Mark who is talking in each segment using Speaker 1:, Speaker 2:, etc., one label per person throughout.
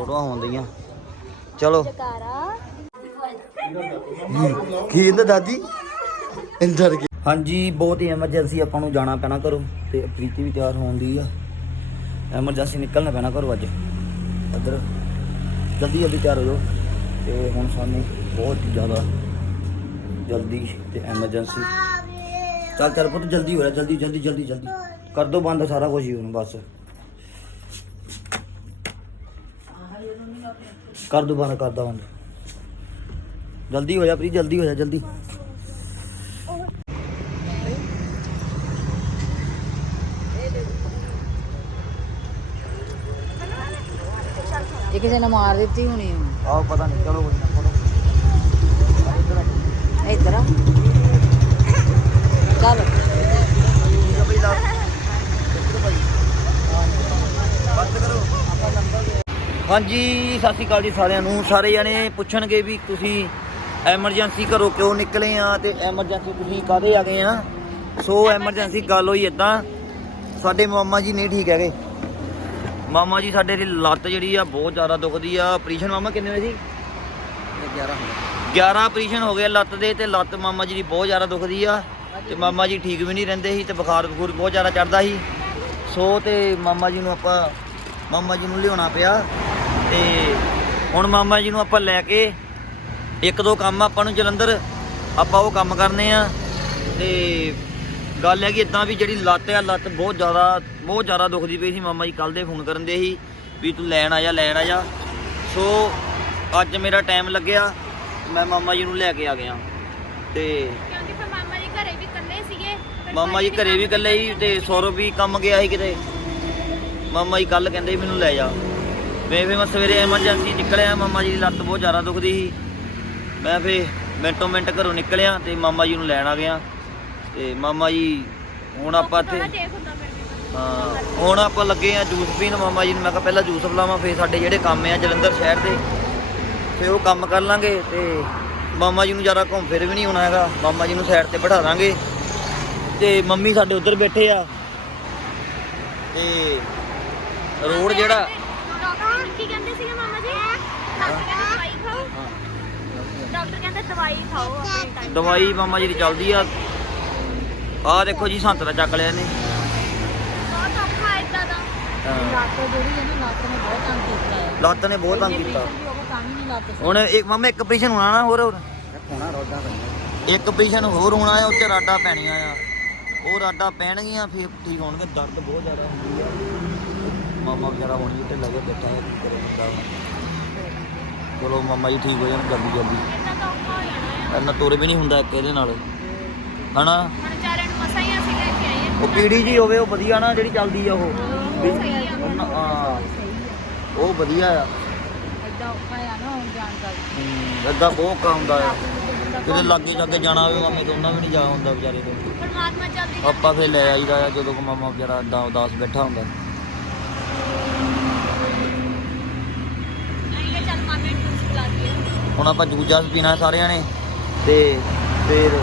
Speaker 1: ਫੋਟੋਆਂ ਹੋਣ ਚਲੋ। ਕੀ ਕਹਿੰਦਾ ਦਾਦੀ? ਇੰਦਰ ਕੀ? ਹਾਂਜੀ ਬਹੁਤ ਹੀ ਐਮਰਜੈਂਸੀ ਆਪਾਂ ਨੂੰ ਜਾਣਾ ਪੈਣਾ ਘਰੋਂ ਤੇ ਪ੍ਰੀਤੀ ਵੀ ਤਿਆਰ ਹੋਣ ਦੀ ਆ। ਐਮਰਜੈਂਸੀ ਨਿਕਲਣਾ ਪੈਣਾ ਘਰੋਂ ਅੱਜ। ਇੱਧਰ। ਜਲਦੀ ਜਲਦੀ ਤਿਆਰ ਹੋ ਜਾਓ। ਤੇ ਹੁਣ ਸਾਨੂੰ ਬਹੁਤ ਹੀ ਜ਼ਿਆਦਾ ਜਲਦੀ ਤੇ ਐਮਰਜੈਂਸੀ ਚੱਲ ਚੱਲ ਪੁੱਤ ਜਲਦੀ ਹੋ ਜਾ ਜਲਦੀ ਜਲਦੀ ਜਲਦੀ ਜਲਦੀ। ਕਰ ਦੋ ਬੰਦ ਸਾਰਾ ਕੁਝ ਹੀ ਹੁਣ ਬਸ। ਕਰ ਦੋ ਬੰਦ ਕਰਦਾ ਬੰਦ ਜਲਦੀ ਹੋ ਜਾ ਪ੍ਰੀ ਜਲਦੀ ਹੋ ਜਾ ਜਲਦੀ।
Speaker 2: ਇਹ ਕਿਸੇ ਨੇ ਮਾਰ ਦਿੱਤੀ ਹੋਣੀ ਆ।
Speaker 1: ਆਹ ਪਤਾ ਨਹੀਂ ਚਲੋ ਕੋਈ ਨਾ ਫੜੋ।
Speaker 2: ਇੱਧਰ ਆ ਚੱਲ
Speaker 1: ਹਾਂਜੀ ਸਤਿ ਸ਼੍ਰੀ ਅਕਾਲ ਜੀ ਸਾਰਿਆਂ ਨੂੰ। ਸਾਰੇ ਜਣੇ ਪੁੱਛਣਗੇ ਵੀ ਤੁਸੀਂ ਐਮਰਜੈਂਸੀ ਘਰੋਂ ਕਿਉਂ ਨਿਕਲੇ ਆ ਤੇ ਐਮਰਜੈਂਸੀ ਤੁਸੀਂ ਕਾਦੇ ਆ ਗਏ ਆ? ਸੋ ਐਮਰਜੈਂਸੀ ਗੱਲ ਹੋਈ ਇਦਾਂ ਸਾਡੇ ਮਾਮਾ ਜੀ ਨਹੀਂ ਠੀਕ ਹੈਗੇ। ਮਾਮਾ ਜੀ ਸਾਡੇ ਦੀ ਲੱਤ ਜਿਹੜੀ ਆ ਬਹੁਤ ਜ਼ਿਆਦਾ ਦੁਖਦੀ ਆ। ਆਪਰੇਸ਼ਨ ਮਾਮਾ ਕਿੰਨੇ ਹੋਏ ਸੀ 11 11 ਆਪਰੇਸ਼ਨ ਹੋ ਗਏ ਲੱਤ ਦੇ ਤੇ ਲੱਤ ਮਾਮਾ ਜੀ ਦੀ ਬਹੁਤ ਜ਼ਿਆਦਾ ਦੁਖਦੀ ਆ। ਤੇ ਮਾਮਾ ਜੀ ਠੀਕ ਵੀ ਨਹੀਂ ਰਹਿੰਦੇ ਸੀ ਤੇ ਬੁਖਾਰ ਬਖੂਰ ਬਹੁਤ ਜ਼ਿਆਦਾ ਚੜਦਾ ਸੀ। ਸੋ ਤੇ ਮਾਮਾ ਜੀ ਨੂੰ ਆਪਾਂ ਮਾਮਾ ਜੀ ਨੂੰ ਲਿਆਉਣਾ ਪਿਆ। ਤੇ ਹੁਣ ਮਾਮਾ ਜੀ ਨੂੰ ਆਪਾਂ ਲੈ ਕੇ ਇੱਕ ਦੋ ਕੰਮ ਆਪਾਂ ਨੂੰ ਜਲੰਧਰ ਆਪਾਂ ਉਹ ਕੰਮ ਕਰਨੇ ਆ। ਤੇ ਗੱਲ ਹੈ ਕਿ ਇਦਾਂ ਵੀ ਜਿਹੜੀ ਲੱਤ ਆ ਲੱਤ ਬਹੁਤ ਜ਼ਿਆਦਾ ਬਹੁਤ ਜ਼ਿਆਦਾ ਦੁਖਦੀ ਪਈ ਸੀ ਮਾਮਾ ਜੀ ਕੱਲ ਦੇ ਫੋਨ ਕਰਨ ਦੇ ਸੀ ਵੀ ਤੂੰ ਲੈਣ ਆ ਜਾ ਲੈਣ ਆ ਜਾ ਸੋ ਅੱਜ ਮੇਰਾ ਟਾਈਮ ਲੱਗਿਆ ਮੈਂ ਮਾਮਾ ਜੀ ਨੂੰ ਲੈ ਕੇ ਆ ਗਿਆ। ਤੇ
Speaker 3: ਕਿਉਂਕਿ ਫਿਰ ਮਾਮਾ ਜੀ ਘਰੇ ਵੀ ਇਕੱਲੇ ਸੀਗੇ
Speaker 1: ਮਾਮਾ ਜੀ ਘਰੇ ਵੀ ਇਕੱਲੇ ਸੀ ਤੇ ਸੌਰਵ ਵੀ ਕੰਮ ਗਿਆ ਸੀ ਕਿਤੇ। ਮਾਮਾ ਜੀ ਕੱਲ ਕਹਿੰਦੇ ਮੈਨੂੰ ਲੈ ਜਾ। ਮੈਂ ਫਿਰ ਮੈਂ ਸਵੇਰੇ ਐਮਰਜੈਂਸੀ ਨਿਕਲਿਆ ਮਾਮਾ ਜੀ ਦੀ ਲੱਤ ਬਹੁਤ ਜ਼ਿਆਦਾ ਦੁਖਦੀ ਸੀ। ਮੈਂ ਫੇ ਮਿੰਟੋ ਮਿੰਟ ਘਰੋਂ ਨਿਕਲਿਆ ਤੇ ਮਾਮਾ ਜੀ ਨੂੰ ਲੈਣ ਆ ਗਿਆ। ਤੇ ਮਾਮਾ ਜੀ ਹੁਣ ਆਪਾਂ ਇੱਥੇ। ਹਾਂ ਹੁਣ ਆਪਾਂ ਲੱਗੇ ਆ ਜੂਸ ਪੀਣ ਮਾਮਾ ਜੀ ਨੂੰ ਮੈਂ ਕਿਹਾ ਪਹਿਲਾਂ ਜੂਸ ਪਿਲਾਵਾਂ ਫੇ ਸਾਡੇ ਜਿਹੜੇ ਕੰਮ ਆ ਜਲੰਧਰ ਸ਼ਹਿਰ ਦੇ ਫੇ ਉਹ ਕੰਮ ਕਰ ਲਾਂਗੇ ਤੇ ਮਾਮਾ ਜੀ ਨੂੰ ਜ਼ਿਆਦਾ ਘੁੰਮ ਫਿਰ ਵੀ ਨਹੀਂ ਹੋਣਾ ਹੈਗਾ। ਮਾਮਾ ਜੀ ਨੂੰ ਸਾਈਡ ਤੇ ਬਿਠਾ ਦਾਂਗੇ। ਤੇ ਮੰਮੀ ਸਾਡੇ ਉੱਧਰ ਬੈਠੇ ਆ। ਤੇ ਰੋਡ ਜਿਹੜਾ
Speaker 3: ਡਾਕਟਰ ਕੀ ਕਹਿੰਦੇ ਸੀਗੇ ਮਾਮਾ ਜੀ? ਡਾਕਟਰ ਕਹਿੰਦੇ ਦਵਾਈ ਖਾਓ। ਡਾਕਟਰ ਕਹਿੰਦੇ ਦਵਾਈ ਖਾਓ ਆਪਣੇ ਟਾਈਮ
Speaker 1: ਦਵਾਈ ਮਾਮਾ ਜੀ ਦੀ ਚੱਲਦੀ ਆ। ਆਹ ਦੇਖੋ ਜੀ ਸੰਤਰਾ ਚੱਕ ਲਿਆ ਨੇ
Speaker 3: ਬਹੁਤ ਔਖਾ ਇਦਾਂ ਦਾ।
Speaker 2: ਲੱਤ ਜਿਹੜੀ ਹੈ ਨਾ ਲੱਤ ਨੇ ਬਹੁਤ ਤੰਗ ਕੀਤਾ ਹੈ।
Speaker 1: ਲੱਤ ਨੇ ਬਹੁਤ ਤੰਗ ਕੀਤਾ।
Speaker 2: ਉਹ ਕੰਮ ਹੀ ਨਹੀਂ ਲੱਤ
Speaker 1: ਹੁਣ ਇੱਕ ਮਾਮਾ ਇੱਕ ਆਪਰੇਸ਼ਨ ਹੋਣਾ ਨਾ ਹੋਰ ਹੋਰ।
Speaker 2: ਹੋਣਾ ਰੋਦਾ
Speaker 1: ਇੱਕ ਆਪਰੇਸ਼ਨ ਹੋਰ ਹੋਣਾ ਆ ਉੱਤੇ ਰਾਡਾਂ ਪੈਣੀਆਂ ਆ। ਉਹ ਰਾਡਾਂ ਪੈਣਗੀਆਂ ਫਿਰ ਠੀਕ ਹੋਣਗੇ ਦਰਦ ਬਹੁਤ ਜ਼ਿਆਦਾ ਹੁੰਦੀ ਆ। ਮਾਮਾ ਵਿਚਾਰਾ ਹੁਣ ਢਿੱਲਾ ਜਿਹਾ ਬੈਠਾ ਹੈ ਕੀ ਕਰੇ ਵਾ। ਚਲੋ ਮਾਮਾ ਜੀ ਠੀਕ ਹੋ ਜਾਣ ਜਲਦੀ ਜਲਦੀ।
Speaker 3: ਤਾਂ
Speaker 1: ਇੰਨਾ ਤੁਰ ਵੀ ਨਹੀਂ ਹੁੰਦਾ ਇੱਕ ਇਹਦੇ ਨਾਲ। ਹਨਾ?
Speaker 3: ਹੁਣ ਵਿਚਾਰਿਆਂ ਨੂੰ ਮਸਾਂ ਹੀ ਅਸੀਂ ਲੈ ਕੇ ਆਏ
Speaker 1: ਉਹ ਪੀੜੀ ਜੀ ਹੋਵੇ ਉਹ ਵਧੀਆ ਨਾ ਜਿਹੜੀ ਚੱਲਦੀ ਆ ਉਹ। ਵੀ-
Speaker 3: ਸਹੀ ਆ।
Speaker 1: ਉਹਨਾਂ- ਹਾਂ ਉਹ ਵਧੀਆ ਆ।
Speaker 2: ਐਡਾ ਔਖਾ ਆ ਨਾ ਹੁਣ ਜਾਣ ਦਾ।
Speaker 1: ਹੂੰ, ਏਦਾਂ ਬਹੁਤ ਕੰਮ ਹੁੰਦਾ ਆ। ਕਿਤੇ ਲਾਗੇ ਲਾਗੇ ਜਾਣਾ ਹੋਵੇ ਮਾਮੇ ਤੋਂ ਉਹਨਾਂ ਵੀ ਨਹੀਂ ਜਾ ਹੁੰਦਾ ਵਿਚਾਰੇ ਤੋਂ।
Speaker 3: ਪਰਮਾਤਮਾ ਜਲਦੀ
Speaker 1: ਆਪਾਂ ਫੇਰ ਲੈ ਆਈਦਾ ਆ ਜਦੋਂ ਕੋ ਮਾਮਾ ਵਿਚਾਰਾ ਏਦਾਂ ਉਦਾਸ ਬੈਠਾ ਹੁੰਦਾ
Speaker 3: ਅਸੀਂ ਕਿਹਾ ਚੱਲ ਮਾਮੇ ਨੂੰ ਜੂਸ ਪਿਲਾ ਦਈਏ
Speaker 1: ਹੁਣ ਆਪਾਂ ਜਾਸ ਪੀਣਾ ਸਾਰਿਆਂ ਨੇ ਤੇ ਫਿਰ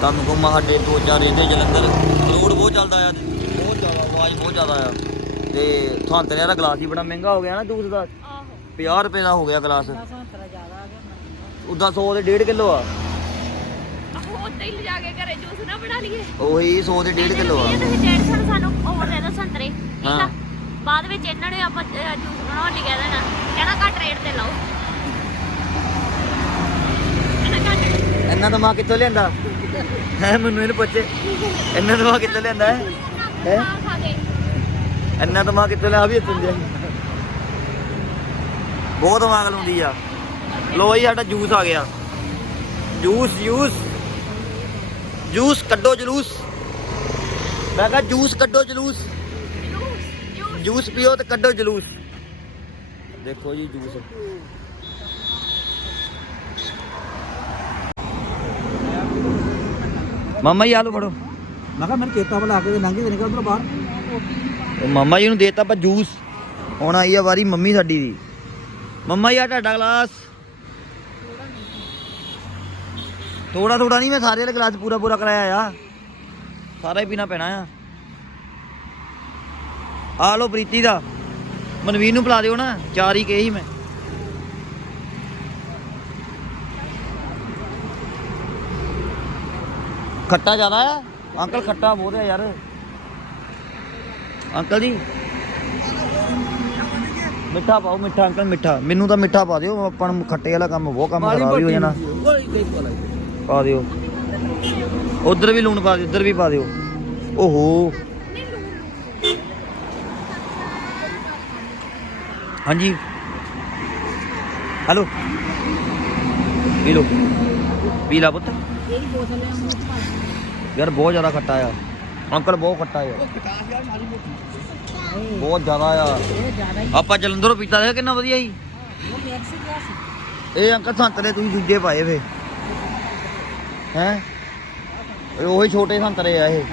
Speaker 1: ਕੰਮ ਕੁੰਮ ਸਾਡੇ ਦੋ ਚਾਰ ਇਹਦੇ ਜਲੰਧਰ ਰੋਡ ਬਹੁਤ ਚੱਲਦਾ ਆ ਬਹੁਤ ਜ਼ਿਆਦਾ ਆਵਾਜ਼ ਬਹੁਤ ਜ਼ਿਆਦਾ ਆ ਤੇ ਸੰਤਰੇ ਦਾ ਗਲਾਸ ਹੀ ਬੜਾ ਮਹਿੰਗਾ ਹੋ ਗਿਆ ਨਾ ਜੂਸ ਦਾ।
Speaker 3: ਆਹੋ।
Speaker 1: 50 ਰੁਪਏ ਦਾ ਹੋ ਗਿਆ ਗਲਾਸ।
Speaker 2: ਸੰਤਰਾ ਜ਼ਿਆਦਾ ਆ ਗਿਆ
Speaker 1: ਉਦਾਂ 100 ਦੇ 1.5 ਕਿਲੋ ਆ।
Speaker 3: ਉੱਤੇ ਹੀ ਲਿਜਾ ਕੇ ਘਰੇ ਜੂਸ ਨਾ ਬਣਾ ਲਈਏ।
Speaker 1: ਉਹੀ 100 ਦੇ 1.5 ਕਿਲੋ ਆ।
Speaker 3: ਤੁਸੀਂ ਡੇਢ ਸੌ ਸਾਨੂੰ ਹੋਰ ਦੇ ਦਿਓ ਸੰਤਰੇ ਠੀਕ। ਆ? ਬਾਅਦ ਵਿੱਚ ਇਹਨਾਂ ਨੇ ਆਪਾਂ ਜੂਸ ਬਣਾਉਣ ਲਈ ਕਹਿ ਦੇਣਾ। ਕਹਿਣਾ ਘੱਟ ਰੇਟ ਤੇ ਲਾਓ ਕਹਿਣਾ ਘੱਟ
Speaker 1: ਇੰਨਾ ਦਿਮਾਗ ਕਿੱਥੋਂ ਲਿਆਂਦਾ? ਹੈ ਮੈਨੂੰ ਇਹਨੂੰ ਪੁੱਛ। ਇੰਨਾ ਦਿਮਾਗ ਕਿੱਥੋਂ ਲਿਆਂਦਾ ਹੈ? ਹੈਂ? ਇੰਨਾ ਦਿਮਾਗ ਕਿੱਥੋਂ ਲਿਆ? ਆ ਵੀ ਇੱਥੋਂ ਲਿਆ। ਬਹੁਤ ਦਿਮਾਗ ਲਾਉਂਦੀ ਆ। ਲੋ ਜੀ ਸਾਡਾ ਜੂਸ ਆ ਗਿਆ। Juice juice. ਜੂਸ ਕੱਢੋ ਜਲੂਸ। ਮੈਂ ਕਿਹਾ ਜੂਸ ਕੱਢੋ ਜਲੂਸ।
Speaker 3: ਜੂਸ
Speaker 1: ਪੀਓ ਤੇ ਕੱਢੋ ਜਲੂਸ। ਦੇਖੋ ਜੀ ਜੂਸ। ਮਾਮਾ ਜੀ ਆਲੂ ਫੜੋ।
Speaker 4: ਮੈਂ ਕਿਹਾ ਮੈਨੂੰ ਚੇਤਾ ਬੁਲਾ ਕੇ ਲੰਘੇ ਤੇ ਨਿਕਲ ਉਧਰ ਬਾਹਰ।
Speaker 1: ਉਹ ਮਾਮਾ ਜੀ ਨੂੰ ਦੇਤਾ ਆਪਾਂ ਜੂਸ। ਹੁਣ ਆਈ ਆ ਵਾਰੀ ਮੰਮੀ ਸਾਡੀ ਦੀ। ਮੰਮਾ ਜੀ ਆ ਤੁਹਾਡਾ ਗਲਾਸ। ਥੋੜਾ ਥੋੜਾ ਨਹੀਂ ਮੈਂ ਸਾਰੇ ਵਾਲੇ ਗਲਾਸ ਪੂਰਾ ਪੂਰਾ ਕਰਾਇਆ ਆ। ਸਾਰਾ ਹੀ ਪੀਣਾ ਪੈਣਾ ਆ। ਆ ਲੋ ਪ੍ਰੀਤੀ ਦਾ। ਮਨਵੀਰ ਨੂੰ ਪਿਲਾ ਦਿਓ ਨਾ। ਚਾਰ ਹੀ ਕਹੇ ਮੈਂ। ਖੱਟਾ ਜ਼ਿਆਦਾ ਆ। ਅੰਕਲ ਖੱਟਾ ਬਹੁਤ ਹੈ ਯਾਰ। ਅੰਕਲ ਜੀ। ਮਿੱਠਾ ਪਾਓ, ਮਿੱਠਾ ਅੰਕਲ, ਮਿੱਠਾ। ਮੈਨੂੰ ਤਾਂ ਮਿੱਠਾ ਪਾ ਦਿਓ, ਆਪਾਂ ਨੂੰ ਖੱਟੇ ਵਾਲਾ ਕੰਮ ਬਹੁਤ ਕੰਮ ਖਰਾਬ ਹੀ ਹੋ ਜਾਣਾ। ਪਾ ਦਿਓ। ਉਧਰ ਵੀ ਲੂਣ ਪਾ ਦਿਓ, ਉਧਰ ਵੀ ਪਾ ਦਿਓ। ਓਹੋ। ਹਾਂਜੀ। ਹਲੋ। ਪੀ ਲੋ ਪੀ ਲਾ ਪੁੱਤ। ਯਾਰ ਬਹੁਤ ਜ਼ਿਆਦਾ ਖੱਟਾ ਆ। ਅੰਕਲ ਬਹੁਤ ਖੱਟਾ ਆ। ਬਹੁਤ ਜ਼ਿਆਦਾ ਆ।
Speaker 2: ਜ਼ਿਆਦਾ
Speaker 1: ਆਪਾਂ ਜਲੰਧਰੋਂ ਪੀਤਾ ਦੇਖ ਕਿੰਨਾ ਵਧੀਆ ਸੀ।
Speaker 2: ਉਹ ਸੀ
Speaker 1: ਇਹ ਅੰਕਲ ਸੰਤਰੇ ਤੁਸੀਂ ਦੂਜੇ ਪਾਏ ਵੇ। ਹੈ? ਉਹੀ ਛੋਟੇ ਸੰਤਰੇ ਆ ਇਹ।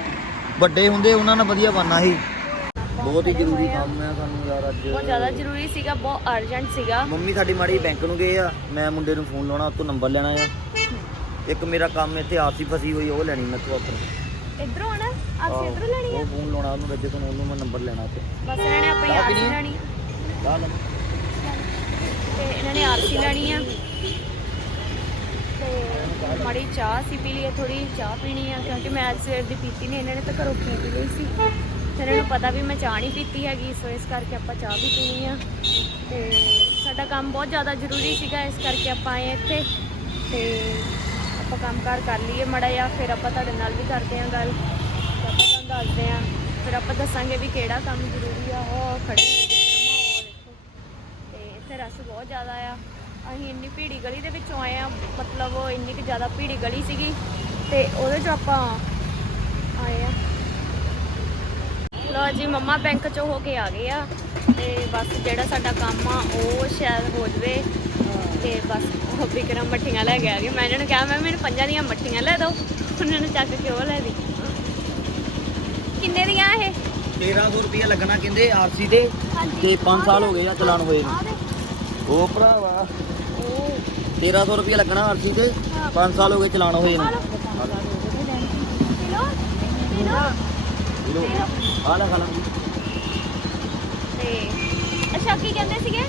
Speaker 1: ਵੱਡੇ ਹੁੰਦੇ ਉਹਨਾਂ ਨਾਲ ਵਧੀਆ ਬਣਨਾ ਸੀ। ਬਹੁਤ ਹੀ ਜ਼ਰੂਰੀ ਕੰਮ ਹੈ ਸਾਨੂੰ ਯਾਰ ਅੱਜ।
Speaker 3: ਬਹੁਤ ਜ਼ਿਆਦਾ ਜ਼ਰੂਰੀ ਸੀਗਾ ਬਹੁਤ ਅਰਜੈਂਟ ਸੀਗਾ।
Speaker 1: ਮੰਮੀ ਸਾਡੀ ਮਾੜੀ ਬੈਂਕ ਨੂੰ ਗਏ ਆ। ਮੈਂ ਮੁੰਡੇ ਨੂੰ ਫੋਨ ਲਾਉਣਾ ਉਤੋਂ ਨੰਬਰ ਲੈਣਾ ਆ। ਇੱਕ ਮੇਰਾ ਕੰਮ ਇੱਥੇ ਆਰਸੀ ਫਸੀ ਹੋਈ ਉਹ ਲੈਣੀ ਮੈਂ ਤੋਂ ਆਪਣੀ
Speaker 3: ਇਧਰੋਂ ਆਣਾ ਅਸੀਂ ਇਧਰੋਂ ਲੈਣੀ ਆ?
Speaker 1: ਉਹ ਫੋਨ ਲਾਉਣਾ ਉਹਨੂੰ ਵਿੱਚ ਤੋਂ ਉਹਨੂੰ ਮੈਂ ਨੰਬਰ ਲੈਣਾ ਤੇ
Speaker 3: ਬਸ ਇਹਨਾਂ ਨੇ ਆਪਣੀ ਆਰਸੀ
Speaker 1: ਆ?
Speaker 3: ਲੈਣੀ
Speaker 1: ਚਾਹ ਲੈ।
Speaker 3: ਤੇ ਇਹਨਾਂ ਨੇ ਆਰਸੀ ਲੈਣੀ ਆ। ਤੇ ਮਾੜੀ ਚਾਹ ਸੀ ਪੀ ਲਈ ਥੋੜੀ ਚਾਹ ਪੀਣੀ ਆ ਕਿਉਂਕਿ ਮੈਂ ਅੱਜ ਸਵੇਰ ਦੀ ਪੀਤੀ ਨਹੀਂ ਇਹਨਾਂ ਨੇ ਤਾਂ ਘਰੋਂ ਪੀ ਕੇ ਗਈ ਸੀ। ਤੇ ਇਹਨਾਂ ਨੂੰ ਪਤਾ ਵੀ ਮੈਂ ਚਾਹ ਨਹੀਂ ਪੀਤੀ ਹੈਗੀ ਸੋ ਇਸ ਕਰਕੇ ਆਪਾਂ ਚਾਹ ਵੀ ਪੀਣੀ ਆ। ਤੇ ਸਾਡਾ ਕੰਮ ਬਹੁਤ ਜ਼ਿਆਦਾ ਜ਼ਰੂਰੀ ਸੀਗਾ ਇਸ ਕਰਕੇ ਆਪਾਂ ਆਏ ਇੱਥੇ। ਤੇ ਆਪਾਂ ਕੰਮਕਾਰ ਕਰ ਲਈਏ ਮੜਾ ਜਾਂ ਫਿਰ ਆਪਾਂ ਤੁਹਾਡੇ ਨਾਲ ਵੀ ਕਰਦੇ ਆਂ ਗੱਲ। ਆਪਾਂ ਤੁਹਾਨੂੰ ਦੱਸਦੇ ਆਂ ਫਿਰ ਆਪਾਂ ਦੱਸਾਂਗੇ ਵੀ ਕਿਹੜਾ ਕੰਮ ਜ਼ਰੂਰੀ ਆ, ਉਹ ਖੜੇ ਹੋਏ ਜਿਸ ਤਰ੍ਹਾਂ ਤੇ ਇੱਥੇ ਰਸ਼ ਬਹੁਤ ਜ਼ਿਆਦਾ ਆ। ਅਸੀਂ ਇੰਨੀ ਭੀੜੀ ਗਲੀ ਦੇ ਵਿੱਚੋਂ ਆਏ ਆ ਮਤਲਬ ਇੰਨੀ ਕਿ ਜ਼ਿਆਦਾ ਭੀੜੀ ਗਲੀ ਸੀਗੀ। ਤੇ ਉਹਦੇ 'ਚ ਆਪਾਂ ਆਏ ਆ ਲੋ ਜੀ, ਮੰਮਾ ਬੈਂਕ 'ਚੋਂ ਹੋ ਕੇ ਆ ਗਏ ਆ। ਤੇ ਬਸ ਜਿਹੜਾ ਸਾਡਾ ਕੰਮ ਆ, ਉਹ ਸ਼ਾਇਦ ਹੋ ਜਵੇ। ਤੇ ਬਸ ਉਹ ਵਿਕਰਮ ਮੱਠੀਆਂ ਲੈ ਕੇ ਆ ਗਏ ਮੈਂ ਇਹਨਾਂ ਨੂੰ ਕਿਹਾ ਮੈਂ ਮੈਨੂੰ ਪੰਜਾਂ ਦੀਆਂ ਮੱਠੀਆਂ ਲੈ ਦਿਓ। ਉਹਨਾਂ ਨੇ ਚੱਕ ਕੇ ਉਹ ਲੈ ਦੀ ਕਿੰਨੇ ਦੀਆਂ ਇਹ?
Speaker 1: 1300 ਰੁਪਏ ਲੱਗਣਾ ਕਹਿੰਦੇ ਆਰਸੀ ਤੇ ਤੇ 5 ਸਾਲ ਹੋ ਗਏ ਆ ਚਲਾਨ ਹੋਏ ਨੂੰ। ਉਹ ਭਰਾਵਾ।
Speaker 3: ਉਹ
Speaker 1: 1300 ਰੁਪਏ ਲੱਗਣਾ ਆਰਸੀ ਤੇ 5 ਸਾਲ ਹੋ ਗਏ ਚਲਾਨ ਹੋਏ ਨੂੰ।
Speaker 3: ਆ
Speaker 1: ਲੋ ਆ ਲੈ। ਖਾਲਾ
Speaker 3: ਤੇ ਅੱਛਾ ਕੀ ਕਹਿੰਦੇ ਸੀਗੇ?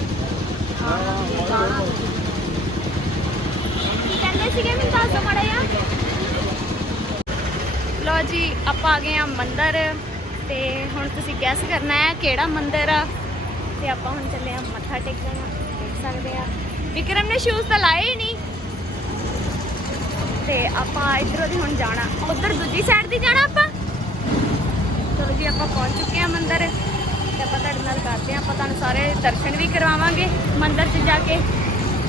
Speaker 3: ਕੀ ਕਹਿੰਦੇ ਸੀਗੇ, ਮੈਨੂੰ ਦੱਸ ਦਿਓ ਮਾੜਾ ਜਿਹਾ। ਲੋ ਜੀ, ਆਪਾਂ ਆ ਗਏ ਆ ਮੰਦਿਰ ਤੇ ਹੁਣ ਤੁਸੀਂ ਗੈਸ ਕਰਨਾ ਹੈ ਕਿਹੜਾ ਮੰਦਿਰ ਆ। ਤੇ ਆਪਾਂ ਹੁਣ ਚੱਲੇ ਆ ਮੱਥਾ ਟੇਕਣ, ਦੇਖ ਸਕਦੇ ਆ ਵਿਕਰਮ ਨੇ ਸ਼ੂਜ਼ ਤਾਂ ਲਾਏ ਹੀ ਨਹੀਂ। ਤੇ ਆਪਾਂ ਇਧਰੋਂ ਦੀ ਹੁਣ ਜਾਣਾ। ਉਧਰ ਦੂਜੀ ਸਾਈਡ ਦੀ ਜਾਣਾ ਆਪਾਂ? ਚਲੋ ਜੀ, ਆਪਾਂ ਪਹੁੰਚ ਚੁੱਕੇ ਆ ਮੰਦਿਰ। ਤੇ ਆਪਾਂ ਤੁਹਾਡੇ ਨਾਲ ਕਰਦੇ ਆ ਆਪਾਂ ਤੁਹਾਨੂੰ ਸਾਰੇ ਦਰਸ਼ਨ ਵੀ ਕਰਵਾਵਾਂਗੇ ਮੰਦਿਰ 'ਚ ਜਾ ਕੇ।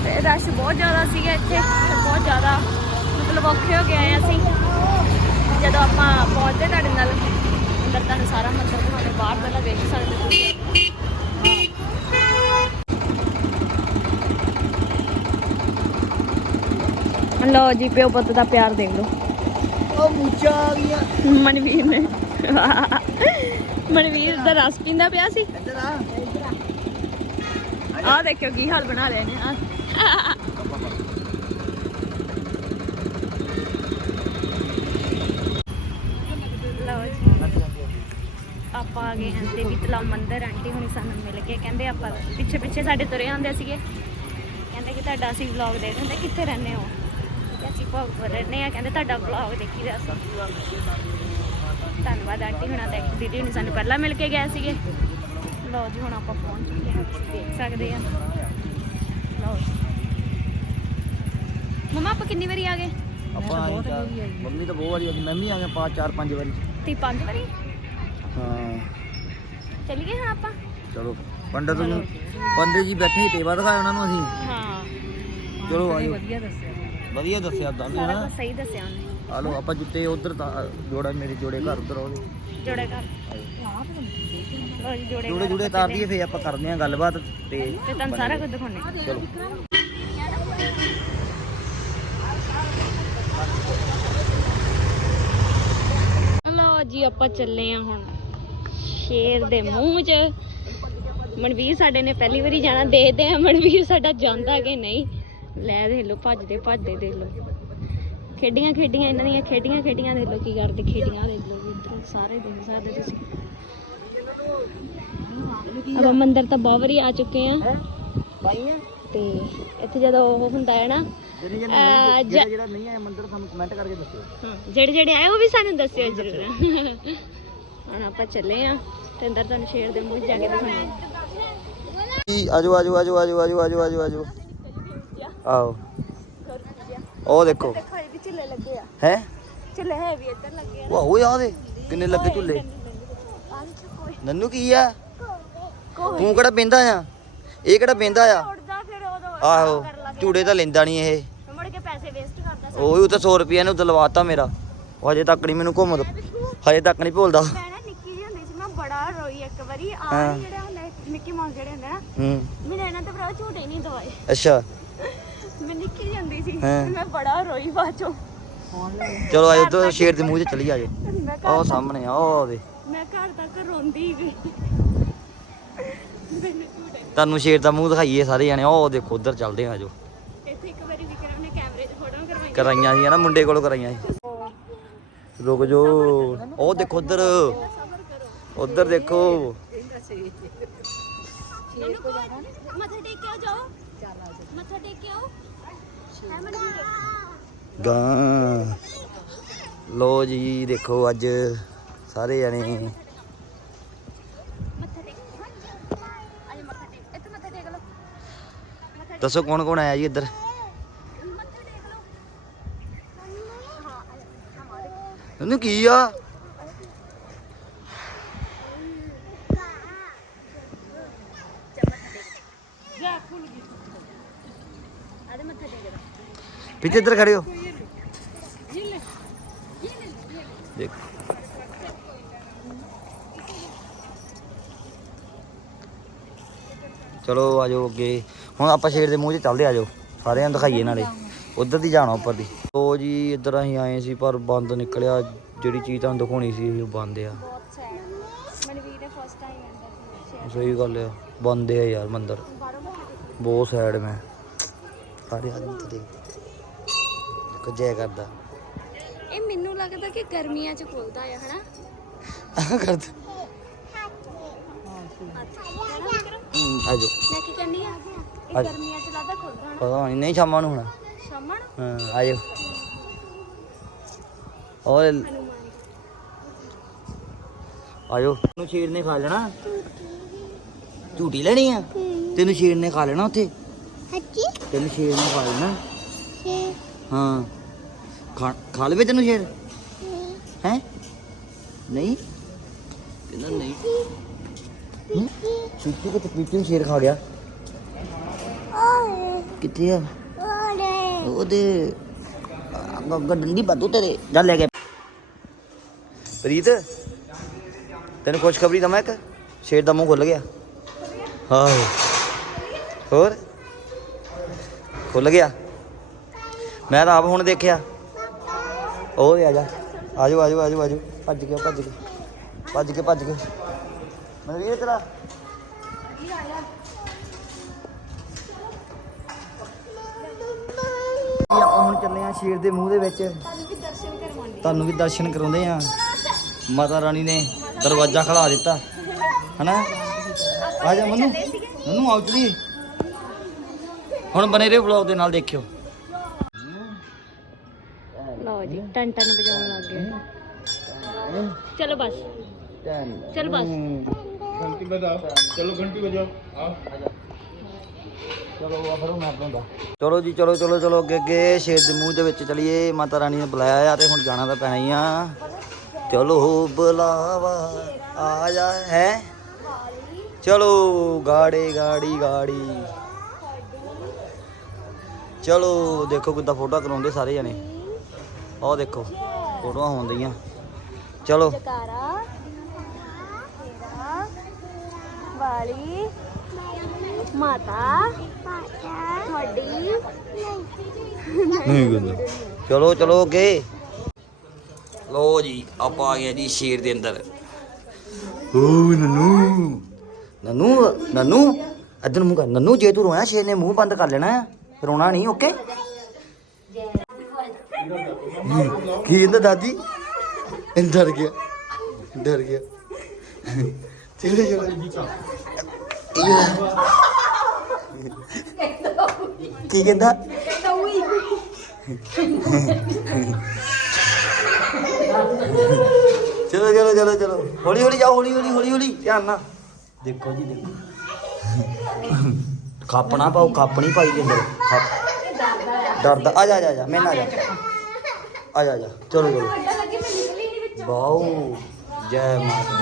Speaker 3: ਤੇ ਰਸ਼ ਬਹੁਤ ਜ਼ਿਆਦਾ ਸੀਗਾ ਇੱਥੇ ਬਹੁਤ ਜ਼ਿਆਦਾ ਮਤਲਬ ਔਖੇ ਹੋ ਗਏ ਅਸੀਂ। ਜਦੋਂ ਆਪਾਂ ਪਹੁੰਚਦੇ ਤੁਹਾਡੇ ਨਾਲ ਅੰਦਰ ਤੁਹਾਨੂੰ ਸਾਰਾ ਮੰਦਿਰ ਦਿਖਾਉਂਦੇ ਬਾਹਰ ਪਹਿਲਾਂ ਵੇਖ ਸਕਦੇ ਤੁਸੀਂ ਲਓ ਜੀ ਪਿਓ ਪੁੱਤ ਦਾ ਪਿਆਰ ਦੇਖ ਲਓ।
Speaker 1: ਉਹ ਮੁੱਛਾਂ ਆ ਗਈਆਂ
Speaker 3: ਮਨਵੀਰ ਨੇ। ਮਨਵੀਰ ਦਾ ਰਸ ਪੀਂਦਾ ਪਿਆ ਸੀ।
Speaker 1: ਆ।
Speaker 3: ਦੇਖਿਓ ਕੀ ਹਾਲ ਬਣਾ ਲਿਆ ਨੇ। ਆਹ। ਲਓ ਜੀ। ਆਪਾਂ ਆ ਗਏ ਹਾਂ ਦੇਵੀ ਤਲਾਬ ਮੰਦਿਰ, ਆਂਟੀ ਹੁਣੀ ਸਾਨੂੰ ਮਿਲ ਕੇ ਕਹਿੰਦੇ ਆਪਾਂ ਪਿੱਛੇ ਪਿੱਛੇ ਸਾਡੇ ਤੁਰੇ ਆਉਂਦੇ ਸੀਗੇ। ਕਹਿੰਦੇ ਕਿ ਤੁਹਾਡਾ ਅਸੀਂ ਵਲੌਗ ਦੇਖ ਦਿੰਦੇ ਕਿੱਥੇ ਰਹਿੰਦੇ ਹੋ? ਕਿ ਅਸੀਂ ਭੋਗਪੁਰ ਰਹਿੰਦੇ ਆ ਕਹਿੰਦੇ ਤੁਹਾਡਾ ਵਲੌਗ ਦੇਖੀ ਦਾ ਧੰਨਵਾਦ ਆਂਟੀ ਹੁਣਾਂ ਦਾ। ਦੀਦੀ ਹੁਣੀ ਸਾਨੂੰ ਪਹਿਲਾਂ ਮਿਲ ਕੇ ਗਏ ਸੀਗੇ। ਲਓ ਜੀ, ਹੁਣ ਆਪਾਂ ਪਹੁੰਚ ਚੁੱਕੇ ਹਾਂ। ਦੇਖ ਸਕਦੇ ਆ ਲਓ ਜੀ ਮਮਾ ਆਪਾਂ ਕਿੰਨੀ ਵਾਰੀ ਆ ਗਏ?
Speaker 1: ਆਪਾਂ ਆਏ ਚਾਰ- ਮੰਮੀ ਤਾਂ ਬਹੁਤ ਵਾਰੀ ਆ ਗਈ। ਮੈਂ ਵੀ ਆ ਗਿਆ ਪੰਜ ਚਾਰ ਪੰਜ ਵਾਰੀ।
Speaker 3: ਤੇ ਪੰਜ ਵਾਰੀ?
Speaker 1: ਹਾਂ।
Speaker 3: ਚੱਲੀਏ ਹੁਣ ਆਪਾਂ?
Speaker 1: ਚਲੋ ਪੰਡਤ ਨੂੰ ਪੰਡਿਤ ਜੀ ਬੈਠੇ ਟੇਵਾ ਦਿਖਾਇਆ ਉਹਨਾਂ ਨੂੰ ਅਸੀਂ।
Speaker 3: ਹਾਂ।
Speaker 1: ਚਲੋ ਆਜੋ
Speaker 2: ਵਧੀਆ ਦੱਸਿਆ।
Speaker 1: ਵਧੀਆ ਦੱਸਿਆ ਦੱਸ
Speaker 3: ਸਾਰਾ ਕੁਝ ਸਹੀ ਦੱਸਿਆ ਉਹਨੇ।
Speaker 1: ਆ ਲੋ ਆਪਾਂ ਜੁੱਤੇ ਉਧਰ ਜੋੜਾ ਮੇਰੇ ਜੋੜੇ ਘਰ ਉਧਰ ਉਹਦੇ।
Speaker 3: ਜੋੜੇ ਕਰ ਲਓ ਜੀ ਜੋੜੇ
Speaker 1: ਜੋੜੇ ਤਾਰ ਦਈਏ ਫੇਰ ਆਪਾਂ ਕਰਦੇ ਆਂ ਗੱਲਬਾਤ ਤੇ
Speaker 3: ਤੇ ਤੁਹਾਨੂੰ ਸਾਰਾ ਕੁਝ ਦਿਖਾਉਣੇ
Speaker 1: ਚਲੋ
Speaker 3: ਲਓ ਜੀ ਆਪਾਂ ਚੱਲੇ ਆ ਹੁਣ ਸ਼ੇਰ ਦੇ ਮੂੰਹ 'ਚ। ਮਨਵੀਰ ਸਾਡੇ ਨੇ ਪਹਿਲੀ ਵਾਰੀ ਜਾਣਾ ਦੇਖਦੇ ਆ ਮਨਵੀਰ ਸਾਡਾ ਜਾਂਦਾ ਕਿ ਨਹੀਂ। ਲੈ ਦੇਖ ਲਓ ਭੱਜਦੇ ਭੱਜਦੇ ਦੇਖ ਲਓ। ਖੇਡੀਆਂ ਖੇਡੀਆਂ ਇਹਨਾਂ ਦੀਆਂ ਖੇਡੀਆਂ ਖੇਡੀਆਂ ਦੇਖ ਲਓ ਕੀ ਕਰਦੇ ਖੇਡੀਆਂ ਦੇਖ ਲਓ ਇੱਧਰ ਸਾਰੇ ਦੇਖ ਸਕਦੇ ਤੁਸੀਂ ਆਪਾਂ ਮੰਦਿਰ ਤਾਂ ਬਹੁਤ ਵਾਰੀ ਆ ਚੁੱਕੇ ਆ।
Speaker 1: ਪਾਈਆਂ
Speaker 3: ਤੇ ਇੱਥੇ ਜਦੋਂ ਉਹ ਹੁੰਦਾ ਹੈ ਨਾ
Speaker 1: ਜਿਹੜੇ
Speaker 3: ਅਹ, ਜ-
Speaker 1: ਜਿਹੜਾ ਨਹੀਂ ਆਇਆ ਮੰਦਿਰ ਸਾਨੂੰ ਕਮੈਂਟ ਕਰਕੇ ਦੱਸਿਓ।
Speaker 3: ਹਾਂ ਜਿਹੜੇ ਜਿਹੜੇ ਆਏ ਉਹ ਵੀ ਸਾਨੂੰ ਦੱਸਿਓ ਜਰੂਰ। ਹੁਣ ਆਪਾਂ ਚੱਲੇ ਆ ਤੇ ਅੰਦਰ ਤੁਹਾਨੂੰ ਸ਼ੇਰ ਦੇ ਮੂੰਹ 'ਚ ਜਾ ਕੇ ਦਿਖਾਉਂਦੇ
Speaker 1: ਜੀ ਆਜੋ ਆਜੋ ਆਜੋ ਆਜੋ ਆਜੋ ਆਜੋ ਆਜੋ ਆਜੋ। ਆਓ। ਉਹ ਦੇਖੋ।
Speaker 3: ਖਾਏ ਵੀ ਝੁੱਲੇ ਲੱਗੇ ਆ।
Speaker 1: ਹੈ?
Speaker 3: ਝੁੱਲੇ ਹੈ ਵੀ ਇੱਧਰ ਲੱਗੇ ਆ
Speaker 1: ਵਾਹ ਉਹ ਯਾਦ ਹੈ ਕਿੰਨੇ ਲੱਗੇ ਝੁੱਲੇ। ਨੰਨੂ ਕੀ ਆ? ਤੂੰ ਕਿਹੜਾ ਬਹਿੰਦਾ ਆ? ਇਹ ਕਿਹੜਾ ਬਹਿੰਦਾ ਆ? ਆਹੋ ਝੂੜੇ ਤਾਂ ਲੈਂਦਾ ਨਹੀਂ ਇਹ।
Speaker 3: ਮੁੜ ਕੇ ਪੈਸੇ ਵੇਸਟ ਕਰਦਾ
Speaker 1: ਉਹ ਵੀ ਉੱਤੇ 100 ਰੁਪਏ ਨੇ ਉੱਤੇ ਲਵਾਤਾ ਮੇਰਾ। ਉਹ ਹਜੇ ਤੱਕ ਨਹੀਂ ਮੈਨੂੰ ਘੁੰਮ ਹਜੇ ਤੱਕ ਨਹੀਂ ਭੁੱਲਦਾ।
Speaker 3: ਮੈਂ ਨਾ ਨਿੱਕੀ ਜਿਹੀ ਹੁੰਦੀ ਸੀ ਮੈਂ ਬੜਾ ਰੋਈ ਇੱਕ ਵਾਰੀ। ਆ
Speaker 1: ਹਾਂ।
Speaker 3: ਜਿਹੜੇ ਹੁੰਦੇ ਮਿੱਕੀ ਮਾਊਸ ਜਿਹੜੇ ਹੁੰਦੇ ਨਾ
Speaker 1: ਹੂੰ।
Speaker 3: ਮੈਨੂੰ ਇਹਨਾਂ ਤੇ ਭਰਾ ਝੂਟੇ ਨਹੀਂ ਦਵਾਏ।
Speaker 1: ਅੱਛਾ।
Speaker 3: ਮੈਂ ਨਿੱਕੀ ਜਿਹੀ ਹੁੰਦੀ ਸੀ
Speaker 1: ਹਾਂ।
Speaker 3: ਮੈਂ ਬੜਾ ਰੋਈ ਬਾਅਦ ਚੋਂ।
Speaker 1: ਚਲੋ ਆਜੋ ਉੱਧਰ ਸ਼ੇਰ ਦੇ ਮੂੰਹ 'ਚ ਚਲੀ ਉਹ
Speaker 3: ਘਰ
Speaker 1: ਸਾਹਮਣੇ ਆ ਉਹ ਦੇ
Speaker 3: ਮੈਂ ਘਰ ਤੱਕ ਰੋਂਦੀ ਗਈ
Speaker 1: ਤੁਹਾਨੂੰ ਸ਼ੇਰ ਦਾ ਮੂੰਹ ਦਿਖਾਈਏ ਸਾਰੇ ਜਾਣੇ। ਉਹ ਦੇਖੋ ਉੱਧਰ ਚੱਲਦੇ ਆ ਆਜੋ
Speaker 3: ਇੱਥੇ ਇੱਕ ਵਾਰੀ ਵਿਕਰਮ ਨੇ ਕੈਮਰੇ 'ਚ ਫੋਟੋ ਕਰਵਾਈ
Speaker 1: ਕਰਾਈਆਂ ਸੀ ਨਾ ਮੁੰਡੇ ਕੋਲੋਂ ਕਰਾਈਆਂ ਸੀ। ਰੁਕ ਜੋ। ਉਹ ਦੇਖੋ ਉੱਧਰ। ਉੱਧਰ ਦੇਖੋ।
Speaker 3: ਮੈਨੂੰ ਕੋ ਮੱਥਾ ਟੇਕ ਕੇ ਆਓ ਜਾਓ। ਮੱਥਾ ਟੇਕ ਕੇ ਆਓ। ਹੈ ਮੈਨੂੰ
Speaker 1: ਗਾਂ। ਲੋ ਜੀ ਦੇਖੋ ਅੱਜ ਸਾਰੇ ਜਣੇ
Speaker 3: ਮੱਥਾ ਟੇਕ ਅਜੇ ਮੱਥਾ ਟੇਕ ਇੱਥੇ ਮੱਥਾ ਟੇਕ ਲਓ ਮੱਥਾ
Speaker 1: ਦੱਸੋ ਕੌਣ ਕੌਣ ਆਇਆ ਜੀ ਇੱਧਰ?
Speaker 3: ਮੱਥਾ
Speaker 1: ਇਹਨੂੰ ਕੀ ਆ? ਪਿੱਛੇ ਇੱਧਰ ਖੜੇ ਹੋ। ਦੇਖ। ਚਲੋ ਆਜੋ ਅੱਗੇ। ਹੁਣ ਆਪਾਂ ਸ਼ੇਰ ਦੇ ਮੂੰਹ 'ਚ ਚੱਲਦੇ ਆਜੋ ਸਾਰਿਆਂ ਨੂੰ ਦਿਖਾਈਏ ਨਾਲੇ। ਉਧਰ ਦੀ ਜਾਣਾ ਉੱਪਰ ਦੀ। ਉਹ ਜੀ ਇੱਧਰ ਅਸੀਂ ਆਏ ਸੀ ਪਰ ਬੰਦ ਨਿਕਲਿਆ। ਜਿਹੜੀ ਚੀਜ਼ ਤੁਹਾਨੂੰ ਦਿਖਾਉਣੀ ਸੀ ਉਹ ਬੰਦ ਆ। ਸਹੀ ਗੱਲ ਆ। ਬੰਦ ਆ ਯਾਰ ਮੰਦਰ। ਬਹੁਤ ਸੈਡ ਮੈਂ। ਸਾਰੇ ਆਦਮੀ ਤੇ ਦੇਖ। ਕੁਝੇ ਕਰਦਾ।
Speaker 3: ਇਹ ਮੈਨੂੰ ਲੱਗਦਾ ਕਿ ਗਰਮੀਆਂ 'ਚ ਖੁੱਲਦਾ ਆ ਹਨਾ?
Speaker 1: ਆਹ ਕਰਦਾ। ਆਜੋ
Speaker 3: ਮੈਂ ਕੀ ਕਹਿੰਦੀ ਆ? ਇਹ
Speaker 1: ਅੱਜ-
Speaker 3: ਗਰਮੀਆਂ 'ਚ ਲੱਗਦਾ ਖੁੱਲਦਾ ਹਨਾ
Speaker 1: ਪਤਾ ਨਹੀਂ ਨਹੀਂ ਸ਼ਾਮਾਂ ਨੂੰ ਹੋਣਾ।
Speaker 3: ਸ਼ਾਮਾਂ ਨੂੰ?
Speaker 1: ਹਾਂ ਓਏ।
Speaker 3: ਹਨੂਮਾਨ
Speaker 1: ਆਜੋ ਤੈਨੂੰ ਸ਼ੇਰ ਨੇ ਖਾ ਲੈਣਾ? ਝੂਟੀ ਲੈਣੀ ਆ? ਤੈਨੂੰ ਸ਼ੇਰ ਨੇ ਖਾ ਲੈਣਾ ਉੱਥੇ? ਤੈਨੂੰ ਸ਼ੇਰ ਨੇ ਖਾ ਲੈਣਾ? ਹਾਂ। ਖਾ ਖਾ ਲਵੇ ਤੈਨੂੰ ਸ਼ੇਰ? ਹੈ? ਨਹੀਂ? ਕਹਿੰਦਾ ਨਹੀਂ? ਚੀਚੂ ਕਿਤੇ ਪੀਚੂ ਨੂੰ ਸ਼ੇਰ ਖਾ ਗਿਆ। ਕਿੱਥੇ ਆ? ਉਹਦੇ। ਗੱਗਾ ਡੰਡੀ ਬਾਦੂ ਤੇਰੇ। ਜਾ ਲੈ ਕੇ। ਪ੍ਰੀਤ ਤੈਨੂੰ ਖੁਸ਼ਖਬਰੀ ਦਵਾਂ ਇੱਕ? ਸ਼ੇਰ ਦਾ ਮੂੰਹ ਖੁੱਲ ਗਿਆ। ਆਹੋ ਹੋਰ? ਖੁੱਲ ਗਿਆ। ਮੈਂ ਤਾਂ ਆਪ ਹੁਣ ਦੇਖਿਆ। ਉਹ ਆ ਜਾ। ਆਜੋ ਆਜੋ ਆਜੋ ਆਜੋ। ਭੱਜ ਕੇ ਭੱਜ ਕੇ। ਭੱਜ ਕੇ ਭੱਜ ਕੇ। ਮਨਵੀਰ ਤੇਰਾ ਜੀ, ਆਪਾਂ ਹੁਣ ਚੱਲੇ ਆ ਸ਼ੇਰ ਦੇ ਮੂੰਹ ਦੇ ਵਿੱਚ। ਤੁਹਾਨੂੰ ਵੀ ਦਰਸ਼ਨ ਕਰਾਉਂਦੇ ਆ। ਮਾਤਾ ਰਾਣੀ ਨੇ ਦਰਵਾਜ਼ਾ ਖੜਾ ਦਿੱਤਾ। ਹਨਾ? ਆ ਜਾ ਮਨੂੰ। ਮਨੂੰ ਆਉ ਚਲੀ। ਹੁਣ ਬਨੇ ਰਹੇ ਵਲੌਗ ਦੇ ਨਾਲ ਦੇਖਿਓ।
Speaker 3: ਲਓ ਜੀ ਟਨ ਟਨ ਵਜਾਉਣ ਲੱਗ ਗਏ। ਚਲੋ ਬਸ। ਚਲ ਬਸ।
Speaker 1: ਚਲੋ ਆ ਫਿਰ ਮੈਂ ਬਣਾਉਂਦਾ ਚਲੋ ਜੀ ਚਲੋ ਚਲੋ ਚਲੋ ਅੱਗੇ ਅੱਗੇ ਸ਼ੇਰ ਦੇ ਮੂੰਹ ਦੇ ਵਿੱਚ ਚਲੀਏ ਮਾਤਾ ਰਾਣੀ ਨੇ ਬੁਲਾਇਆ ਆ ਤੇ ਹੁਣ ਜਾਣਾ ਤਾਂ ਪੈਣਾ ਹੀ ਆ। ਚਲੋ ਬੁਲਾਵਾ ਆ ਜਾ ਹੈ? ਚਲੋ ਗਾੜੇ ਗਾੜੀ ਗਾੜੀ। ਚਲੋ ਦੇਖੋ ਕਿੱਦਾਂ ਫੋਟੋ ਕਰਾਉਂਦੇ ਸਾਰੇ ਜਣੇ। ਆਹ ਦੇਖੋ ਫੋਟੋਆਂ ਹੁੰਦੀਆਂ ਚਲੋ।
Speaker 3: ਵਾਲੀ। ਮਾਤਾ। ਤੁਹਾਡੀ।
Speaker 1: ਨਹੀਂ ਕਹਿੰਦਾ ਚਲੋ ਚਲੋ ਅੱਗੇ। ਲੋ ਜੀ ਆਪਾਂ ਆ ਗਏ ਜੀ ਸ਼ੇਰ ਦੇ ਅੰਦਰ। ਓ ਨਨੂ। ਨਨੂ ਨਨੂ ਇੱਧਰ ਮੂੰਹ ਕਰ। ਨਨੂ ਜੇ ਤੂੰ ਰੋਇਆ ਸ਼ੇਰ ਨੇ ਮੂੰਹ ਬੰਦ ਕਰ ਲੈਣਾ। ਰੋਣਾ ਨਹੀਂ ਓਕੇ? ਕੀ ਕਹਿੰਦਾ ਦਾਦੀ? ਡਰ ਗਿਆ। ਡਰ ਗਿਆ। ਚਲੋ ਚਲੋ। ਕੀ ਕਹਿੰਦਾ? ਚਲੋ ਚਲੋ ਚਲੋ ਚਲੋ। ਹੌਲੀ ਹੌਲੀ ਜਾਓ ਹੌਲੀ ਹੌਲੀ ਹੌਲੀ ਹੌਲੀ। ਧਿਆਨ ਨਾਲ। ਦੇਖੋ ਜੀ ਦੇਖੋ। ਖਾਪਣਾ ਪਾਓ ਖਾਪ ਪਾਈ ਦੇ ਅੰਦਰ। ਖਾਪ। ਡਰਦਾ। ਆ ਜਾ ਆ ਜਾ, ਆ ਜਾ। ਮੈਂ ਨਾ ਜਾ। ਆ ਜਾ ਆ ਜਾ। ਚਲੋ ਚਲੋ। ਵਾਓ। ਜੈ ਮਾਤਾ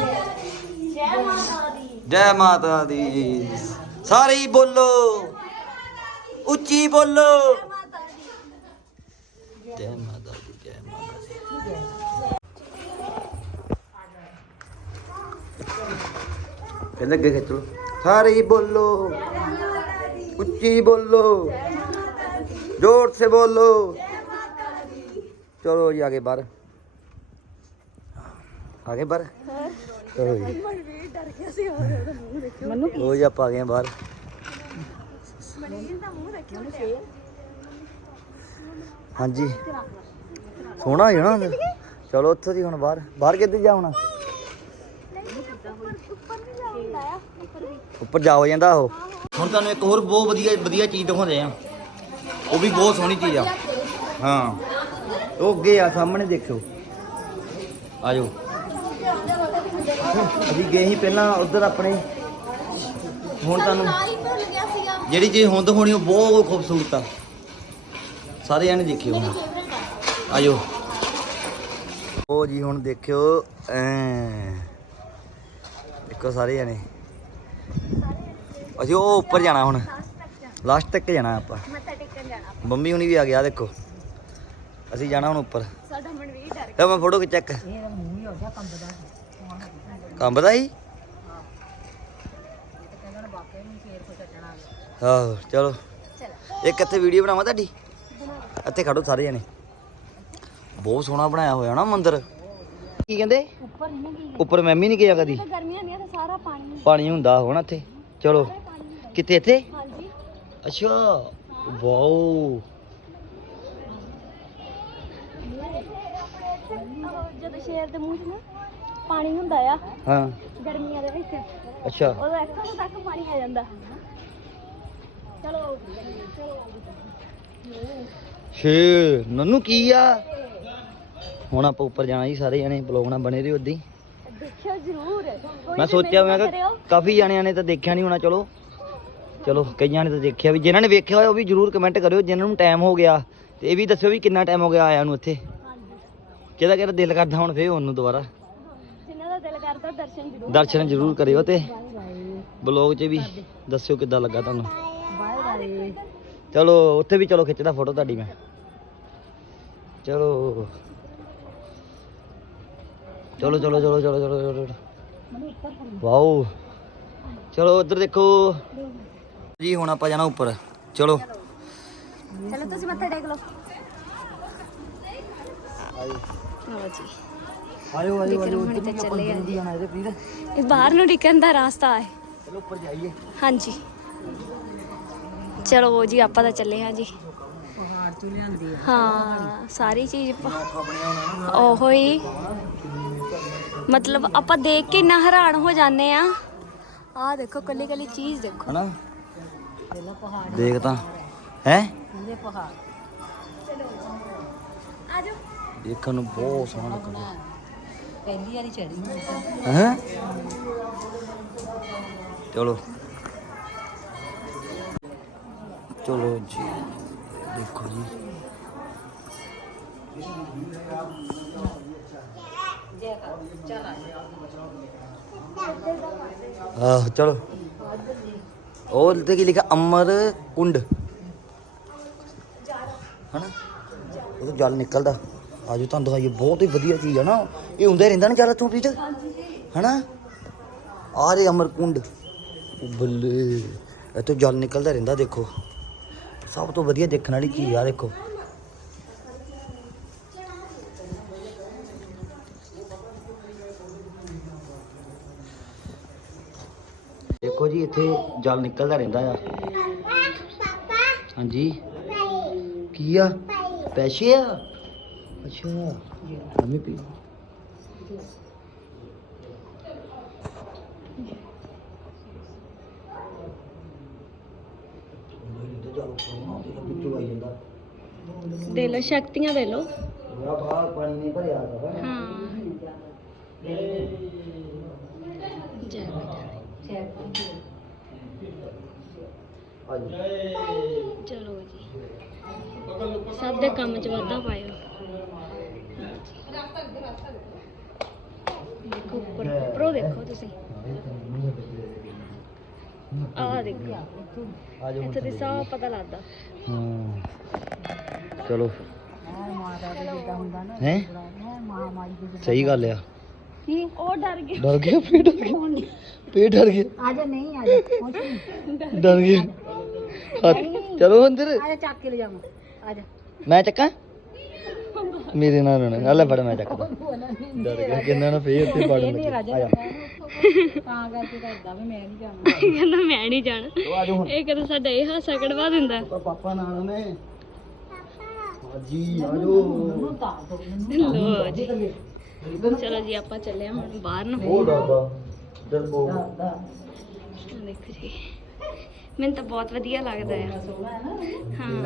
Speaker 1: ਦੀ। ਜੈ ਮਾਤਾ ਦੀ। ਸਾਰੇ ਬੋਲੋ। ਉੱਚੀ ਬੋਲੋ। ਜੈ ਮਾਤਾ ਦੀ, ਜੈ ਮਾਤਾ ਦੀ। ਕਹਿੰਦਾ ਅੱਗੇ ਖਿੱਚ ਲੋ ਸਾਰੇ ਹੀ ਬੋਲੋ। ਉੱਚੀ ਬੋਲੋ। ਜ਼ੋਰ ਸੇ ਬੋਲੋ। ਚਲੋ ਜੀ ਆਗੇ ਬਾਹਰ। ਆਗੇ ਬਾਹਰ? ਬਾਹਰ। ਹਾਂਜੀ। ਸੋਹਣਾ ਹੈ ਨਾ ਚਲੋ ਉੱਥੋਂ ਦੀ ਹੁਣ ਬਾਹਰ। ਬਾਹਰ ਕਿੱਥੇ ਜਾ ਹੁਣ? ਉੱਪਰ ਜਾ ਹੋ ਜਾਂਦਾ ਉਹ। ਹੁਣ ਤੁਹਾਨੂੰ ਇੱਕ ਹੋਰ ਬਹੁਤ ਵਧੀਆ ਵਧੀਆ ਚੀਜ਼ ਦਿਖਾਉਂਦੇ ਆ। ਉਹ ਵੀ ਬਹੁਤ ਸੋਹਣੀ ਚੀਜ਼ ਆ। ਹਾਂ। ਉਹ ਅੱਗੇ ਆ, ਸਾਹਮਣੇ ਦੇਖਿਓ। ਆਜੋ। ਅਸੀਂ ਗਏ ਸੀ ਪਹਿਲਾਂ ਉਧਰ ਆਪਣੇ। ਹੁਣ ਤੁਹਾਨੂੰ ਜਿਹੜੀ ਚੀਜ਼ ਹੁੰਦ ਹੋਣੀ ਉਹ ਬਹੁਤ ਖੂਬਸੂਰਤ ਆ। ਸਾਰੇ ਜਾਣੇ ਦੇਖਿਓ ਹੁਣ। ਆਜੋ। ਉਹ ਜੀ ਹੁਣ ਦੇਖਿਓ ਐ। ਦੇਖੋ ਸਾਰੇ ਜਾਣੇ ਅਸੀਂ ਉਹ ਉੱਪਰ ਜਾਣਾ ਹੁਣ। ਲਾਸਟ ਤੱਕ ਜਾਣਾ ਆਪਾਂ।
Speaker 3: ਮੱਥਾ ਟੇਕਣ ਜਾਣਾ
Speaker 1: ਮੰਮੀ ਹੁਣੀ ਵੀ ਆ ਗਿਆ ਦੇਖੋ। ਅਸੀਂ ਜਾਣਾ ਹੁਣ ਉੱਪਰ।
Speaker 3: ਸਾਡਾ ਮਨਵੀਰ ਡਰ
Speaker 1: ਲੈ ਮੈਂ ਫੋਟੋ ਖਿੱਚਕ
Speaker 2: ਇਹਦਾ ਮੂੰਹ ਹੀ ਹੋ ਗਿਆ ਕੰਬਦਾ
Speaker 1: ਕੰਬਦਾ ਹੀ ਆਹੋ ਚਲੋ। ਇੱਕ ਇੱਥੇ ਵੀਡੀਓ ਬਣਾਵਾਂ ਤੁਹਾਡੀ? ਇੱਥੇ ਖੜੋ ਸਾਰੇ ਜਣੇ। ਬਹੁਤ ਸੋਹਣਾ ਬਣਾਇਆ ਹੋਇਆ ਨਾ ਮੰਦਿਰ। ਕੀ ਕਹਿੰਦੇ?
Speaker 3: ਉੱਪਰ ਨਹੀਂ ਗਈ।
Speaker 1: ਉੱਪਰ ਮੈਂ ਵੀ ਨਹੀਂ ਗਿਆ ਕਦੀ।
Speaker 3: ਗਰਮੀਆਂ ਨਹੀਂ ਤਾਂ ਸਾਰਾ ਪਾਣੀ
Speaker 1: ਪਾਣੀ ਹੁੰਦਾ ਹੋਣਾ ਇੱਥੇ। ਚਲੋ। ਕਿੱਥੇ ਇੱਥੇ?
Speaker 3: ਹਾਂਜੀ।
Speaker 1: ਅੱਛਾ। ਵਾਓ।
Speaker 3: ਜਦੋਂ ਸ਼ੇਰ ਦੇ ਮੂੰਹ 'ਚ ਨਾ ਪਾਣੀ ਹੁੰਦਾ ਆ।
Speaker 1: ਹਾਂ।
Speaker 3: ਗਰਮੀਆਂ ਦੇ ਵਿੱਚ।
Speaker 1: ਅੱਛਾ।
Speaker 3: ਉਦੋਂ ਇੱਥੋਂ ਤੱਕ ਪਾਣੀ ਆ ਜਾਂਦਾ। ਚਲੋ।
Speaker 1: ਸ਼ੇ ਨੰਨੂ ਕੀ ਆ? ਹੁਣ ਆਪਾਂ ਉੱਪਰ ਜਾਣਾ ਜੀ ਸਾਰੇ ਜਣੇ। ਬਲੌਗ ਨਾਲ ਬਣੇ ਰਹੋ ਉਦਾਂ
Speaker 3: ਦੇਖਿਓ ਜ਼ਰੂਰ।
Speaker 1: ਮੈਂ ਸੋਚਿਆ ਮੈਂ ਕਿ। ਕਾਫੀ ਜਾਣਿਆਂ ਨੇ ਤਾਂ ਦੇਖਿਆ ਨਹੀਂ ਹੋਣਾ ਚਲੋ। ਚਲੋ ਕਈਆਂ ਨੇ ਤਾਂ ਦੇਖਿਆ ਵੀ। ਜਿਨ੍ਹਾਂ ਨੇ ਵੇਖਿਆ ਹੋਇਆ ਉਹ ਵੀ ਜਰੂਰ ਕਮੈਂਟ ਕਰਿਓ। ਜਿਨ੍ਹਾਂ ਨੂੰ ਟਾਈਮ ਹੋ ਗਿਆ ਤੇ ਇਹ ਵੀ ਦੱਸਿਓ ਵੀ ਕਿੰਨਾ ਟਾਈਮ ਹੋ ਗਿਆ ਆਇਆ ਨੂੰ ਇੱਥੇ। ਕਿਹਦਾ ਕਿਹਦਾ ਦਿਲ ਕਰਦਾ ਹੁਣ ਫੇਰ ਉਹਨੂੰ ਦੁਬਾਰਾ।
Speaker 3: ਦਾ ਦਿਲ ਕਰਦਾ ਦਰਸ਼ਨ ਜ਼ਰੂਰ
Speaker 1: ਦਰਸ਼ਨ ਜਰੂਰ ਕਰਿਓ ਤੇ। ਬਲੌਗ 'ਚ ਵੀ ਦੱਸਿਓ ਕਿੱਦਾਂ ਲੱਗਾ ਤੁਹਾਨੂੰ।
Speaker 2: Bye bye.
Speaker 1: ਚਲੋ ਉੱਥੇ ਵੀ ਚਲੋ ਖਿੱਚਦਾ ਫੋਟੋ ਤੁਹਾਡੀ ਮੈਂ। ਚਲੋ। ਚਲੋ ਚਲੋ ਚਲੋ ਚਲੋ ਚਲੋ ਚਲੋ ਵਾਓ। ਚਲੋ ਉੱਧਰ ਦੇਖੋ। ਜੀ ਹੁਣ ਆਪਾਂ ਜਾਣਾ ਉੱਪਰ। ਚਲੋ।
Speaker 3: ਚਲੋ ਤੁਸੀਂ ਮੱਥਾ ਟੇਕ ਲਓ। ਲਓ ਜੀ।
Speaker 1: ਆਇਓ ਆਇਓ
Speaker 3: ਆਇਓ, ਉੱਧਰ ਵੀ ਆਪਾਂ ਚੱਲੇ ਆ। ਜੀ। ਇਹ ਬਾਹਰ ਨੂੰ ਨਿਕਲਣ ਦਾ ਰਾਸਤਾ ਹੈ।
Speaker 1: ਚਲੋ ਉੱਪਰ ਜਾਈਏ।
Speaker 3: ਹਾਂਜੀ। ਚਲੋ ਜੀ ਆਪਾਂ ਤਾਂ ਚੱਲੇ ਹਾਂ ਜੀ।
Speaker 2: ਪਹਾੜ ਚੋਂ ਲਿਆਂਦੀ ਆ।
Speaker 3: ਹਾਂ ਸਾਰੀ ਚੀਜ਼ ਉਹੋ। ਹੀ ਮਤਲਬ ਆਪਾਂ ਦੇਖ ਕੇ ਇੰਨਾ ਹੈਰਾਨ ਹੋ ਜਾਂਦੇ ਆ। ਆਹ ਦੇਖੋ ਕੱਲੀ ਕੱਲੀ ਚੀਜ਼ ਦੇਖੋ।
Speaker 1: ਹਨਾ?
Speaker 2: ਪਹਿਲਾਂ ਪਹਾੜ।
Speaker 1: ਦੇਖ ਤਾਂ। ਹੈ?
Speaker 2: ਹੁੰਦੇ ਪਹਾੜ।
Speaker 3: ਆਜੋ
Speaker 1: ਦੇਖਣ ਨੂੰ ਬਹੁਤ ਸੋਹਣਾ ਲੱਗਦਾ।
Speaker 2: ਪਹਿਲੀ ਵਾਰੀ ਚੜੀ ਮੈਂ
Speaker 1: ਹੈ? ਚਲੋ। ਚਲੋ ਜੀ ਦੇਖੋ ਜੀ। ਆਹ ਚਲੋ। ਉਹ ਤੇ ਕੀ ਲਿਖਿਆ? ਅਮਰ ਕੁੰਡ। ਹਨਾ? ਉਹ ਜਲ ਨਿਕਲਦਾ। ਆਜੋ ਤੁਹਾਨੂੰ ਦਿਖਾਈਏ। ਬਹੁਤ ਹੀ ਵਧੀਆ ਚੀਜ਼ ਆ ਨਾ। ਇਹ ਹੁੰਦਾ ਰਹਿੰਦਾ ਨਾ ਜਲ ਤੂੰ ਪ੍ਰੀਤ ਹਨਾ? ਆ ਰੇ ਅਮਰ ਕੁੰਡ। ਉਹ ਬੱਲੇ ਇਹ ਤੋਂ ਜਲ ਨਿਕਲਦਾ ਰਹਿੰਦਾ ਦੇਖੋ। ਸਭ ਤੋਂ ਵਧੀਆ ਦੇਖਣ ਵਾਲੀ ਚੀਜ਼ ਆ ਦੇਖੋ। ਦੇਖੋ ਜੀ ਇੱਥੇ ਜਲ ਨਿਕਲਦਾ ਰਹਿੰਦਾ ਆ। ਹਾਂਜੀ। ਕੀ ਆ? ਪੈਸੇ ਆ? ਅੱਛਾ। ਮੰਮੀ ਪੀ
Speaker 3: ਦੇ ਲੋ ਸ਼ਕਤੀਆਂ ਦੇ ਲੋ
Speaker 1: ਪੂਰਾ ਬਾਹਰ ਪਾਣੀ ਭਰਿਆ
Speaker 3: ਹਾਂ ਚਲੋ ਜੀ ਸਭ ਦੇ ਕੰਮ 'ਚ ਵਾਧਾ ਪਾਇਓ ਦੇਖੋ ਉੱਪਰ ਉੱਪਰੋਂ ਦੇਖੋ ਤੁਸੀਂ। ਆਹ ਦੇਖੋ।
Speaker 1: ਆ ਜਾਓ
Speaker 3: ਇੱਥੇ ਦੀ ਸਾਹ ਪਤਾ ਲੱਗਦਾ।
Speaker 1: ਹਾਂ। ਚਲੋ। ਹੈ? ਸਹੀ ਗੱਲ ਆ।
Speaker 3: ਕੀ? ਉਹ ਡਰ ਗਿਆ।
Speaker 1: ਡਰ ਗਿਆ ਪੇਟ ਡਰ ਗਿਆ। ਪੇਟ ਡਰ ਗਿਆ।
Speaker 2: ਆ ਜਾ ਨਹੀਂ ਆ ਜਾ
Speaker 1: ਡਰ ਗਿਆ। ਚਲੋ ਅੰਦਰ।
Speaker 2: ਆ ਜਾ ਚੱਕ ਕੇ ਲੈ ਜਾਵਾਂ ਆ ਜਾ।
Speaker 1: ਮੈਂ ਚੱਕਾਂ? ਮੇਰੇ ਨਾਲ ਨਾ ਲੈ ਫੜ ਮੈਂ ਚੱਕਦਾ ਡਰ ਗਿਆ ਕਿੰਨਾ ਨਾ ਫੇਰ ਤੇ ਪੜ ਲੱਗੇ ਆ ਜਾ
Speaker 2: ਤਾਂ ਕਰਕੇ ਕਰਦਾ ਵੀ ਮੈਂ ਨਹੀਂ ਜਾਣਾ।
Speaker 3: ਕਹਿੰਦਾ ਮੈਂ ਨਹੀਂ ਜਾਣਾ। ਇਹ ਕਦੇ ਸਾਡਾ ਇਹ ਹਾਸਾ ਕਢਵਾ ਦਿੰਦਾ?
Speaker 1: ਪਾਪਾ ਨਾਲ ਨੇ ਜੀ ਆ ਜਾਓ।
Speaker 3: ਲੋ ਜੀ। ਚਲੋ ਜੀ ਆਪਾਂ ਚੱਲੇ ਹਾਂ ਹੁਣ ਬਾਹਰ ਨੂੰ।
Speaker 1: ਉਹ ਡਰਦਾ ਡਰਪੋ
Speaker 3: ਦੇਖੋ ਜੀ। ਮੈਨੂੰ ਤਾਂ ਬਹੁਤ ਵਧੀਆ ਲੱਗਦਾ ਹੈ। ਹਾਂ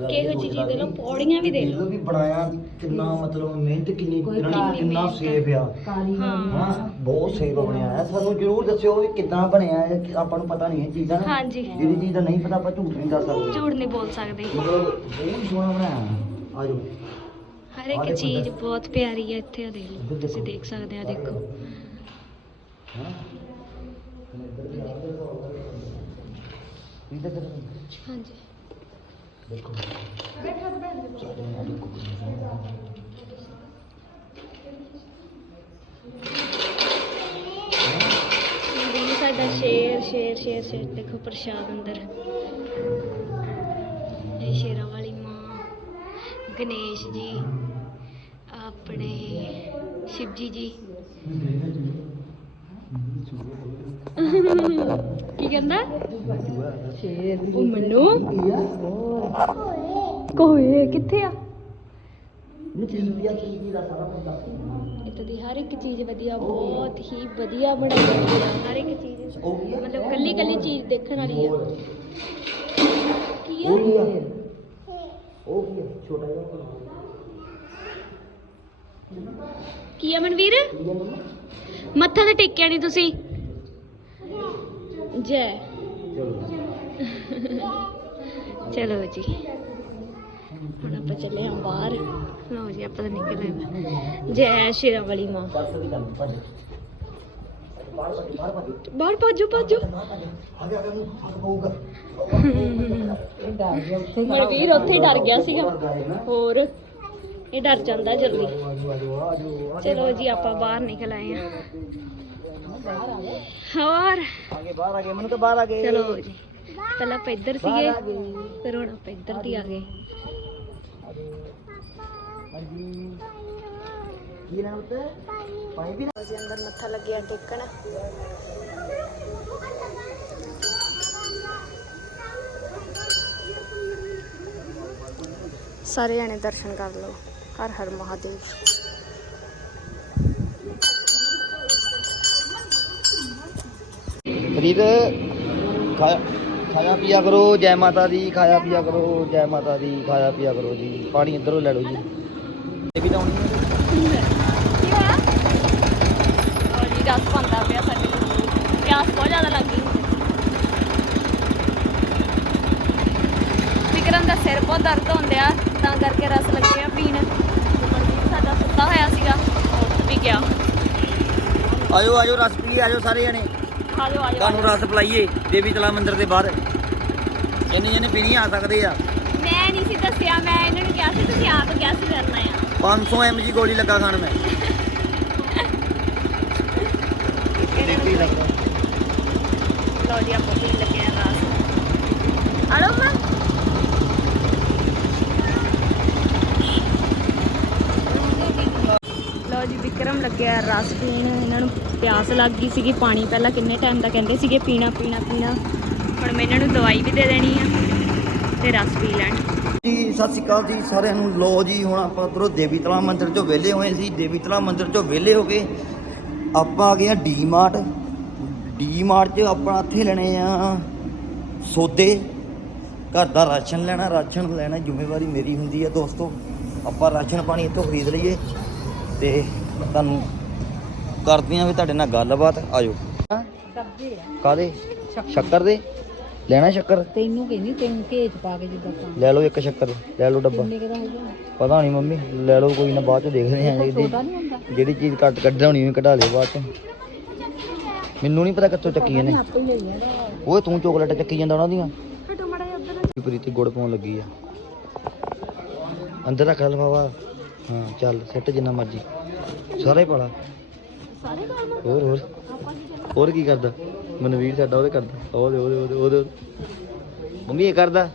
Speaker 3: ਕਿਹੋ ਜਿਹੀ ਚੀਜ਼ ਦੇ ਲੋ ਪੌੜੀਆਂ ਵੀ ਦੇ ਲੋ
Speaker 1: ਵੀ ਬਣਾਇਆ ਕਿੰਨਾ ਮਤਲਬ ਮਿਹਨਤ ਕਿੰਨੀ ਇਹਨਾਂ ਨੇ ਕਿੰਨਾ ਸੇਫ ਆ।
Speaker 3: ਹਾਂ।
Speaker 1: ਹਾਂ ਬਹੁਤ ਸੇਫ ਬਣਿਆ ਹੈ ਸਾਨੂੰ ਜਰੂਰ ਦੱਸਿਓ ਵੀ ਕਿੱਦਾਂ ਬਣਿਆ ਹੈ ਕਿ ਆਪਾਂ ਨੂੰ ਪਤਾ ਨਹੀਂ ਇਹ ਚੀਜ਼ਾਂ ਦਾ
Speaker 3: ਹਾਂਜੀ।
Speaker 1: ਜਿਹੜੀ ਚੀਜ਼ ਦਾ ਨਹੀਂ ਪਤਾ ਆਪਾਂ ਝੂਠ ਨਹੀਂ ਦੱਸ ਸਕਦੇ।
Speaker 3: ਝੂਠ ਨਹੀਂ ਬੋਲ ਸਕਦੇ।
Speaker 1: ਮਤਲਬ ਬਹੁਤ ਸੋਹਣਾ ਬਣਾਇਆ। ਆ ਜਾਓ।
Speaker 3: ਹਰ ਇੱਕ ਚੀਜ਼ ਬਹੁਤ ਪਿਆਰੀ ਹੈ ਇੱਥੇ ਆ ਦੇਖ ਲਓ। ਤੁਸੀਂ ਦੇਖ ਸਕਦੇ ਆ ਦੇਖੋ।
Speaker 1: ਇਧਰ ਇਧਰ
Speaker 3: ਹਾਂਜੀ
Speaker 1: ਦੇਖੋ
Speaker 3: ਇਹ ਸਾਡਾ ਸ਼ੇਰ ਸ਼ੇਰ ਸ਼ੇਰ ਸ਼ੇਰ ਦੇਖੋ ਪ੍ਰਸ਼ਾਦ ਅੰਦਰ ਇਹ ਸ਼ੇਰਾਂ ਵਾਲੀ ਮਾਂ ਗਣੇਸ਼ ਜੀ ਆਪਣੇ ਸ਼ਿਵਜੀ ਜੀ ਕੀ ਕਹਿੰਦਾ?
Speaker 2: ਸ਼ੇਰ
Speaker 3: ਉਹ ਮੈਨੂੰ। ਕੋਏ, ਕਿੱਥੇ ਆ? ਇੱਥੇ ਦੀ ਹਰ ਇੱਕ ਚੀਜ਼ ਵਧੀਆ, ਬਹੁਤ ਹੀ ਵਧੀਆ ਬਣਾਈ ਹੋਈ ਆ, ਹਰ ਇੱਕ ਚੀਜ਼। ਮਤਲਬ ਕੱਲੀ ਕੱਲੀ ਚੀਜ਼ ਦੇਖਣ ਵਾਲੀ ਹੈ ਕੀ ਆ।
Speaker 1: ਉਹ ਕੀ ਆ? ਛੋਟਾ ਜਿਹਾ
Speaker 3: ਕੀ ਆ ਮਨਵੀਰ? ਮੱਥਾ ਤੇ ਟੇਕਿਆ ਨਹੀਂ ਤੁਸੀਂ। ਜੈ।
Speaker 1: ਚਲੋ।
Speaker 3: ਜੀ। ਹੁਣ ਆਪਾਂ ਚੱਲੇ ਹਾਂ ਬਾਹਰ। ਲਓ ਜੀ ਆਪਾਂ ਤਾਂ ਨਿਕਲੇ ਹਾਂ। ਜੈ ਸ਼ੇਰਾਂ ਵਾਲੀ ਮਾਂ।
Speaker 1: ਬਾਹਰ ਭੱਜ ਭੱਜ। ਆ
Speaker 3: ਮਨਵੀਰ ਉੱਥੇ ਹੀ ਡਰ ਗਿਆ ਸੀਗਾ। ਹੋਰ ਇਹ ਡਰ ਜਾਂਦਾ ਜਲਦੀ। ਚਲੋ ਜੀ ਆਪਾਂ ਬਾਹਰ ਨਿਕਲ ਆਏ ਹਾਂ। ਹੋਰ?
Speaker 1: ਆਗੇ ਬਾਹਰ ਆ ਗਏ ਮੈਨੂੰ ਤਾਂ ਬਾਹਰ ਆ ਗਏ।
Speaker 3: ਚਲੋ ਜੀ ਪਹਿਲਾਂ ਆਪਾਂ ਇੱਧਰ ਸੀਗੇ ਫਿਰ ਹੁਣ ਆਪਾਂ ਇੱਧਰ ਦੀ ਆ ਗਏ।
Speaker 1: ਕੀ ਲੈਣਾ ਉੱਤੇ ਪਾਣੀ ਵੀ
Speaker 3: ਅਸੀਂ ਅੰਦਰ ਮੱਥਾ ਲੱਗਿਆ ਟੇਕਣ। ਸਾਰੇ ਜਣੇ ਦਰਸ਼ਨ ਕਰ ਲਓ। ਹਰ ਹਰ ਮਹਾਦੇਵ।
Speaker 1: ਫਰੀਦ ਖਾਇਆ ਖਾਇਆ ਪੀਆ ਕਰੋ ਜੈ ਮਾਤਾ ਦੀ ਖਾਇਆ ਪੀਆ ਕਰੋ ਜੈ ਮਾਤਾ ਦੀ ਖਾਇਆ ਪੀਆ ਕਰੋ ਜੀ। ਪਾਣੀ ਇੱਧਰੋਂ ਲੈ ਲਓ ਜੀ। ਇਹ ਵੀ ਤਾਂ ਆਉਣੀ ਹੈ
Speaker 3: ਕੀ ਹੋਇਆ? ਔਰ ਜੀ ਰਸ ਬੰਦਾ ਪਿਆ ਸਾਡੇ ਕੋਲ। ਪਿਆਸ ਬਹੁਤ ਜ਼ਿਆਦਾ ਲੱਗ ਵਿਕਰਮ ਦਾ ਸਿਰ ਬਹੁਤ ਦਰਦ ਹੁੰਦਿਆ ਤਾਂ ਕਰਕੇ ਰਸ ਲੱਗਿਆ ਪੀਣ। ਮਨਜੀਤ ਸਾਡਾ ਸੁੱਤਾ ਹੋਇਆ ਸੀਗਾ ਉੱਠ ਵੀ ਗਿਆ।
Speaker 1: ਆਜੋ ਆਜੋ ਰਸ ਪੀ ਆਜੋ ਸਾਰੇ ਜਣੇ।
Speaker 3: ਆ ਆ
Speaker 1: ਤੁਹਾਨੂੰ ਰਸ ਪਲਾਈਏ ਦੇਵੀ ਤਲਾ ਮੰਦਿਰ ਦੇ ਬਾਹਰ। ਜਿੰਨੇ ਜਿੰਨੇ ਪੀਣੀ ਆ ਸਕਦੇ ਆ।
Speaker 3: ਮੈਂ ਨਹੀਂ ਸੀ ਦੱਸਿਆ ਮੈਂ ਇਹਨਾਂ ਨੂੰ ਕਿਹਾ ਸੀ ਤੁਸੀਂ ਆਪ ਕਿਹਾ ਸੀ ਕਰਨਾ ਆ।
Speaker 1: 500 mg ਗੋਲੀ ਲੱਗਾ ਖਾਣ ਮੈਂ।
Speaker 3: ਲਓ ਜੀ ਆਪਾਂ ਪੀਣ ਲੱਗੇ ਆ ਰਸ। ਆੜੋ ਮਾਂ। ਲਓ ਜੀ, ਵਿਕਰਮ ਲੱਗਿਆ ਰਸ ਪੀਣ। ਇਹਨਾਂ ਨੂੰ ਪਿਆਸ ਲੱਗ ਗਈ ਸੀਗੀ ਪਾਣੀ ਪਹਿਲਾਂ ਕਿੰਨੇ ਟਾਈਮ ਦਾ ਕਹਿੰਦੇ ਸੀਗੇ, ਪੀਣਾ ਪੀਣਾ ਪੀਣਾ। ਹੁਣ ਮੈਂ ਇਹਨਾਂ ਨੂੰ ਦਵਾਈ ਵੀ ਦੇ ਦੇਣੀ ਆ ਤੇ ਰਸ ਪੀ ਲੈਣ।
Speaker 1: ਜੀ, ਸਤਿ ਸ਼੍ਰੀ ਅਕਾਲ ਜੀ ਸਾਰਿਆਂ ਨੂੰ। ਲੋ ਜੀ, ਹੁਣ ਆਪਾਂ ਉਧਰੋਂ ਦੇਵੀ ਤਲਾ ਮੰਦਿਰ ਚੋਂ ਵਿਹਲੇ ਹੋਏ ਸੀ। ਦੇਵੀ ਤਲਾ ਮੰਦਿਰ ਚੋਂ ਵਿਹਲੇ ਹੋ ਕੇ ਆਪਾਂ ਆ ਗਏ ਆ ਡੀ ਮਾਰਟ ਡੀ ਮਾਰਟ 'ਚ ਆਪਾਂ ਇੱਥੇ ਲੈਣੇ ਆ ਸੌਦੇ। ਘਰ ਦਾ ਰਾਸ਼ਨ ਲੈਣਾ ਰਾਸ਼ਨ ਲੈਣਾ ਜ਼ਿੰਮੇਵਾਰੀ ਮੇਰੀ ਹੁੰਦੀ ਹੈ ਦੋਸਤੋ, ਆਪਾਂ ਰਾਸ਼ਨ ਪਾਣੀ ਇੱਥੋਂ ਖਰੀਦ ਲਈਏ। ਤੇ ਤੁਹਾਨੂੰ ਕਰਦੀਆਂ ਵੀ ਤੁਹਾਡੇ ਨਾਲ ਗੱਲਬਾਤ ਆਜੋ। ਕਾਦੇ ਸ਼ੱਕਰ। ਦੇ? ਲੈਣਾ ਸ਼ੱਕਰ?
Speaker 2: ਤੈਨੂੰ ਕਹਿੰਦੀ ਤੈਨੂੰ ਘੇਚ ਪਾ ਕੇ ਜਿੱਦਾਂ
Speaker 1: ਲੈ ਲਓ ਇੱਕ ਸ਼ੱਕਰ ਲੈ ਲਓ ਡੱਬਾ। ਪਤਾ ਨਹੀਂ ਮੰਮੀ ਲੈ ਲਓ ਕੋਈ ਨਾ ਬਾਅਦ ਚ ਦੇਖਦੇ ਆਂ ਜਿਹੜੀ ਚੀਜ਼ ਕੱਟ ਕੱਢ ਹੋਣੀ ਕਢਾ ਲਿਓ ਬਾਅਦ ਚ। ਮੈਨੂੰ ਨਹੀਂ ਪਤਾ ਕਿੱਥੋਂ ਚੱਕੀ ਇਹਨੇ ਓਏ ਤੂੰ ਚੋਕਲੇਟ ਚੱਕੀ ਜਾਂਦਾ ਉਹਨਾਂ ਦੀਆਂ? ਪ੍ਰੀਤੀ ਗੁੜ ਪਾਉਣ ਲੱਗੀ ਆ। ਅੰਦਰ ਰੱਖ ਲੈ ਲਫਾਫਾ ਹਾਂ ਚੱਲ ਸਿੱਟ ਜਿੰਨਾ ਮਰਜ਼ੀ। ਸਾਰਾ ਹੀ ਪਾਲਾ
Speaker 3: ਸਾਰੇ ਕੰਮ
Speaker 1: ਹੋਰ ਹੋਰ। ਹੋਰ ਕੀ ਕਰਦਾ? ਮਨਵੀਰ ਸਾਡਾ ਉਹਦੇ ਕਰਦਾ। ਉਹਦੇ ਉਹਦੇ ਉਹਦੇ ਉਹਦੇ। ਮੰਮੀ ਇਹ ਕਰਦਾ।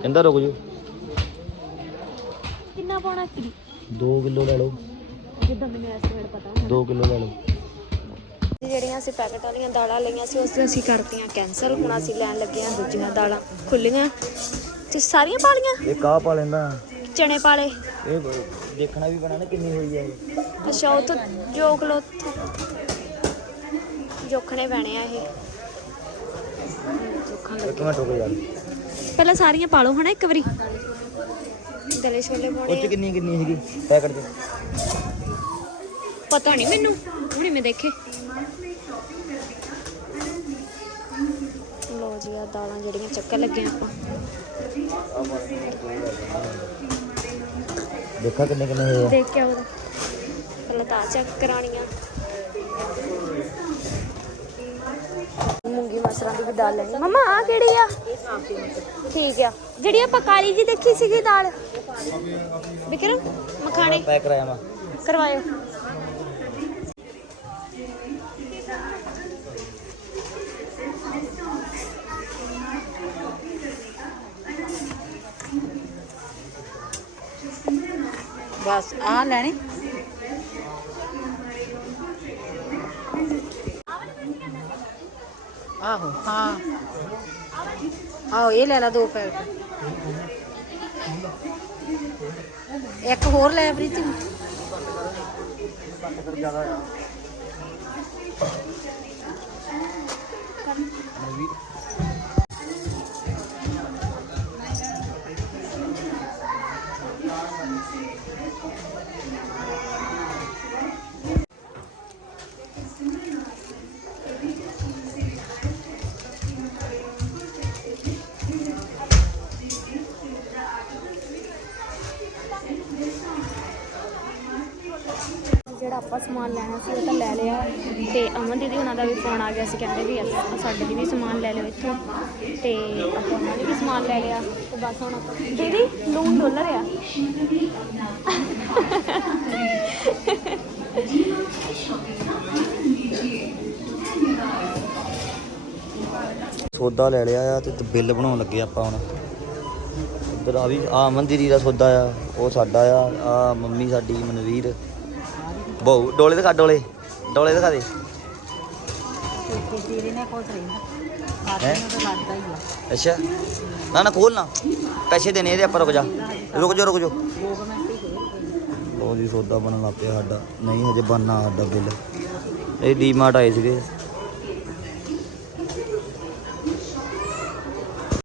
Speaker 1: ਕਹਿੰਦਾ ਰੁਕ ਜੋ
Speaker 3: ਕਿੰਨਾ ਪਾਉਣਾ ਸੀ
Speaker 1: 2 ਕਿਲੋ ਲੈ ਲਓ।
Speaker 3: ਜਿੱਦਾਂ ਮੈਨੂੰ ਐਸਟੀਮੇਟ ਪਤਾ
Speaker 1: 2 ਕਿਲੋ ਲੈ ਲਓ।
Speaker 3: ਜਿਹੜੀਆਂ ਅਸੀਂ ਪੈਕਟ ਵਾਲੀਆਂ ਦਾਲਾਂ ਲਈਆਂ ਸੀ ਉਸ ਅਸੀਂ ਕਰਤੀਆਂ ਕੈਂਸਲ ਹੁਣ ਅਸੀਂ ਲੈਣ ਲੱਗੇ ਹਾਂ ਦੂਜੀਆਂ ਦਾਲਾਂ। ਖੁੱਲੀਆਂ ਤੇ ਸਾਰੀਆਂ ਪਾ ਲਈਆਂ?
Speaker 1: ਇਹ ਕਾਹ ਪਾ ਲੈਂਦਾ?
Speaker 3: ਚਣੇ ਪਾਲੇ
Speaker 1: ਇਹ ਦੇਖਣਾ ਵੀ ਬਣਾ ਨਾ ਕਿੰਨੀ ਹੋਈ ਹੈ ਇਹ।
Speaker 3: ਅੱਛਾ ਉਹ ਤੋਂ ਜੋਕ ਲੋ ਉੱਥੋਂ। ਜੋਖਣੇ ਪੈਣੇ ਆ ਇਹ। ਜੋਖਣ ਲੱਗੇ।
Speaker 1: ਇੱਕ ਮਿੰਟ ਰੁਕ
Speaker 3: ਪਹਿਲਾਂ ਸਾਰੀਆਂ ਪਾ ਲਓ ਹਨਾ ਇੱਕ ਵਾਰੀ। ਦਲੇ ਛੋਲੇ
Speaker 1: ਉਹ
Speaker 3: ਪਾਉਣੇ
Speaker 1: ਚ
Speaker 3: ਆ।
Speaker 1: ਕਿੰਨੀ ਕਿੰਨੀ ਹੈਗੀ? ਪੈਕਟ ਚ।
Speaker 3: ਪਤਾ ਨਹੀਂ ਮੈਨੂੰ। ਹੁਣੇ ਮੈਂ ਦੇਖੇ ਲੋ ਜੀ ਆ ਦਾਲਾਂ ਜਿਹੜੀਆਂ ਚੱਕਰ ਲੱਗੇ ਆਪਾਂ।
Speaker 1: ਦੇਖਾ ਕਿੰਨੇ ਕਿੰਨੇ ਹੋਏ ਆ।
Speaker 3: ਦੇਖ ਕੇ ਉਹਦਾ ਪਹਿਲਾਂ ਤਾਂ ਚੈੱਕ ਕਰਾਣੀਆਂ ਮੂੰਗੀ ਮਸਰਾਂ ਦੀ ਵੀ ਦਾਲ ਲੈਣੀ। ਮਮਾ ਆ ਕਿਹੜੀ ਆ? ਠੀਕ ਆ। ਜਿਹੜੀ ਆਪਾਂ ਕਾਲੀ ਜੀ ਦੇਖੀ ਸੀਗੀ ਦਾਲ। ਵਿਕਰਮ ਮਖਾਣੇ।
Speaker 1: ਪੈਕ ਕਰਾਇਆ ਮੈਂ
Speaker 3: ਕਰਵਾਇਓ।
Speaker 2: ਬਸ, ਆ ਲੈਣੀ। ਆਹੋ, ਹਾਂ। ਆਹੋ, ਇਹ ਲੈ ਲਾ ਦੋ ਪੈਕਟ। ਇੱਕ ਹੋਰ ਲੈ ਪ੍ਰੀਤੀ
Speaker 3: ਜਿਹੜਾ ਆਪਾਂ ਸਮਾਨ ਲੈਣਾ ਸੀ ਉਹ ਤਾਂ ਲੈ ਲਿਆ ਤੇ ਅਮਨ ਦੀਦੀ ਉਹਨਾਂ ਦਾ ਵੀ ਫੋਨ ਆ ਗਿਆ ਸੀ, ਕਹਿੰਦੇ ਵੀ ਅਸ- ਸਾਡੇ ਲਈ ਵੀ ਸਮਾਨ ਲੈ ਲਿਓ ਇੱਥੋਂ ਤੇ ਆਪਾਂ ਉਹਨਾਂ ਨੇ ਵੀ ਸਮਾਨ ਲੈ ਲਿਆ ਤੇ ਬਸ ਹੁਣ ਆਪਾਂ ਦੀਦੀ, ਲੂਣ ਡੋਲਰ ਆ।
Speaker 1: ਸੌਦਾ ਲੈ ਲਿਆ ਆ ਤੇ ਬਿੱਲ ਬਣਾਉਣ ਲੱਗੇ ਆਪਾਂ ਹੁਣ। ਇੱਧਰ ਆ ਵੀ, ਆ ਮੰਦਿਰੀ ਦਾ ਸੌਦਾ ਆ, ਉਹ ਸਾਡਾ ਆ ਆ ਮੰਮੀ ਸਾਡੀ, ਮਨਵੀਰ। ਬਹੁ ਡੋਲੇ ਦਿਖਾ ਡੋਲੇ। ਡੋਲੇ ਦਿਖਾ ਦੇ।
Speaker 2: ਤੇਰੇ ਨੇ ਕੁਝ ਰਹਿੰਦਾ
Speaker 1: ਹੈਂ?
Speaker 2: ਖਾਤੇ ਨੂੰ ਤਾਂ ਲੱਗਦਾ ਹੀ ਆ
Speaker 1: ਅੱਛਾ। ਨਾ ਨਾ ਖੋਲ ਨਾ। ਪੈਸੇ ਦੇਣੇ ਇਹਦੇ ਆਪਾਂ ਰੁਕ ਜਾ। ਰੁਕ ਜਾ ਰੁਕ ਜਾ। ਲੋ ਜੀ ਸੌਦਾ ਬਣਨ ਲੱਗ ਪਿਆ ਸਾਡਾ। ਨਹੀਂ ਹਜੇ ਬਣਨਾ ਸਾਡਾ ਬਿੱਲ। ਇਹ ਡੀਮਾਰਟ ਆਏ ਸੀਗੇ।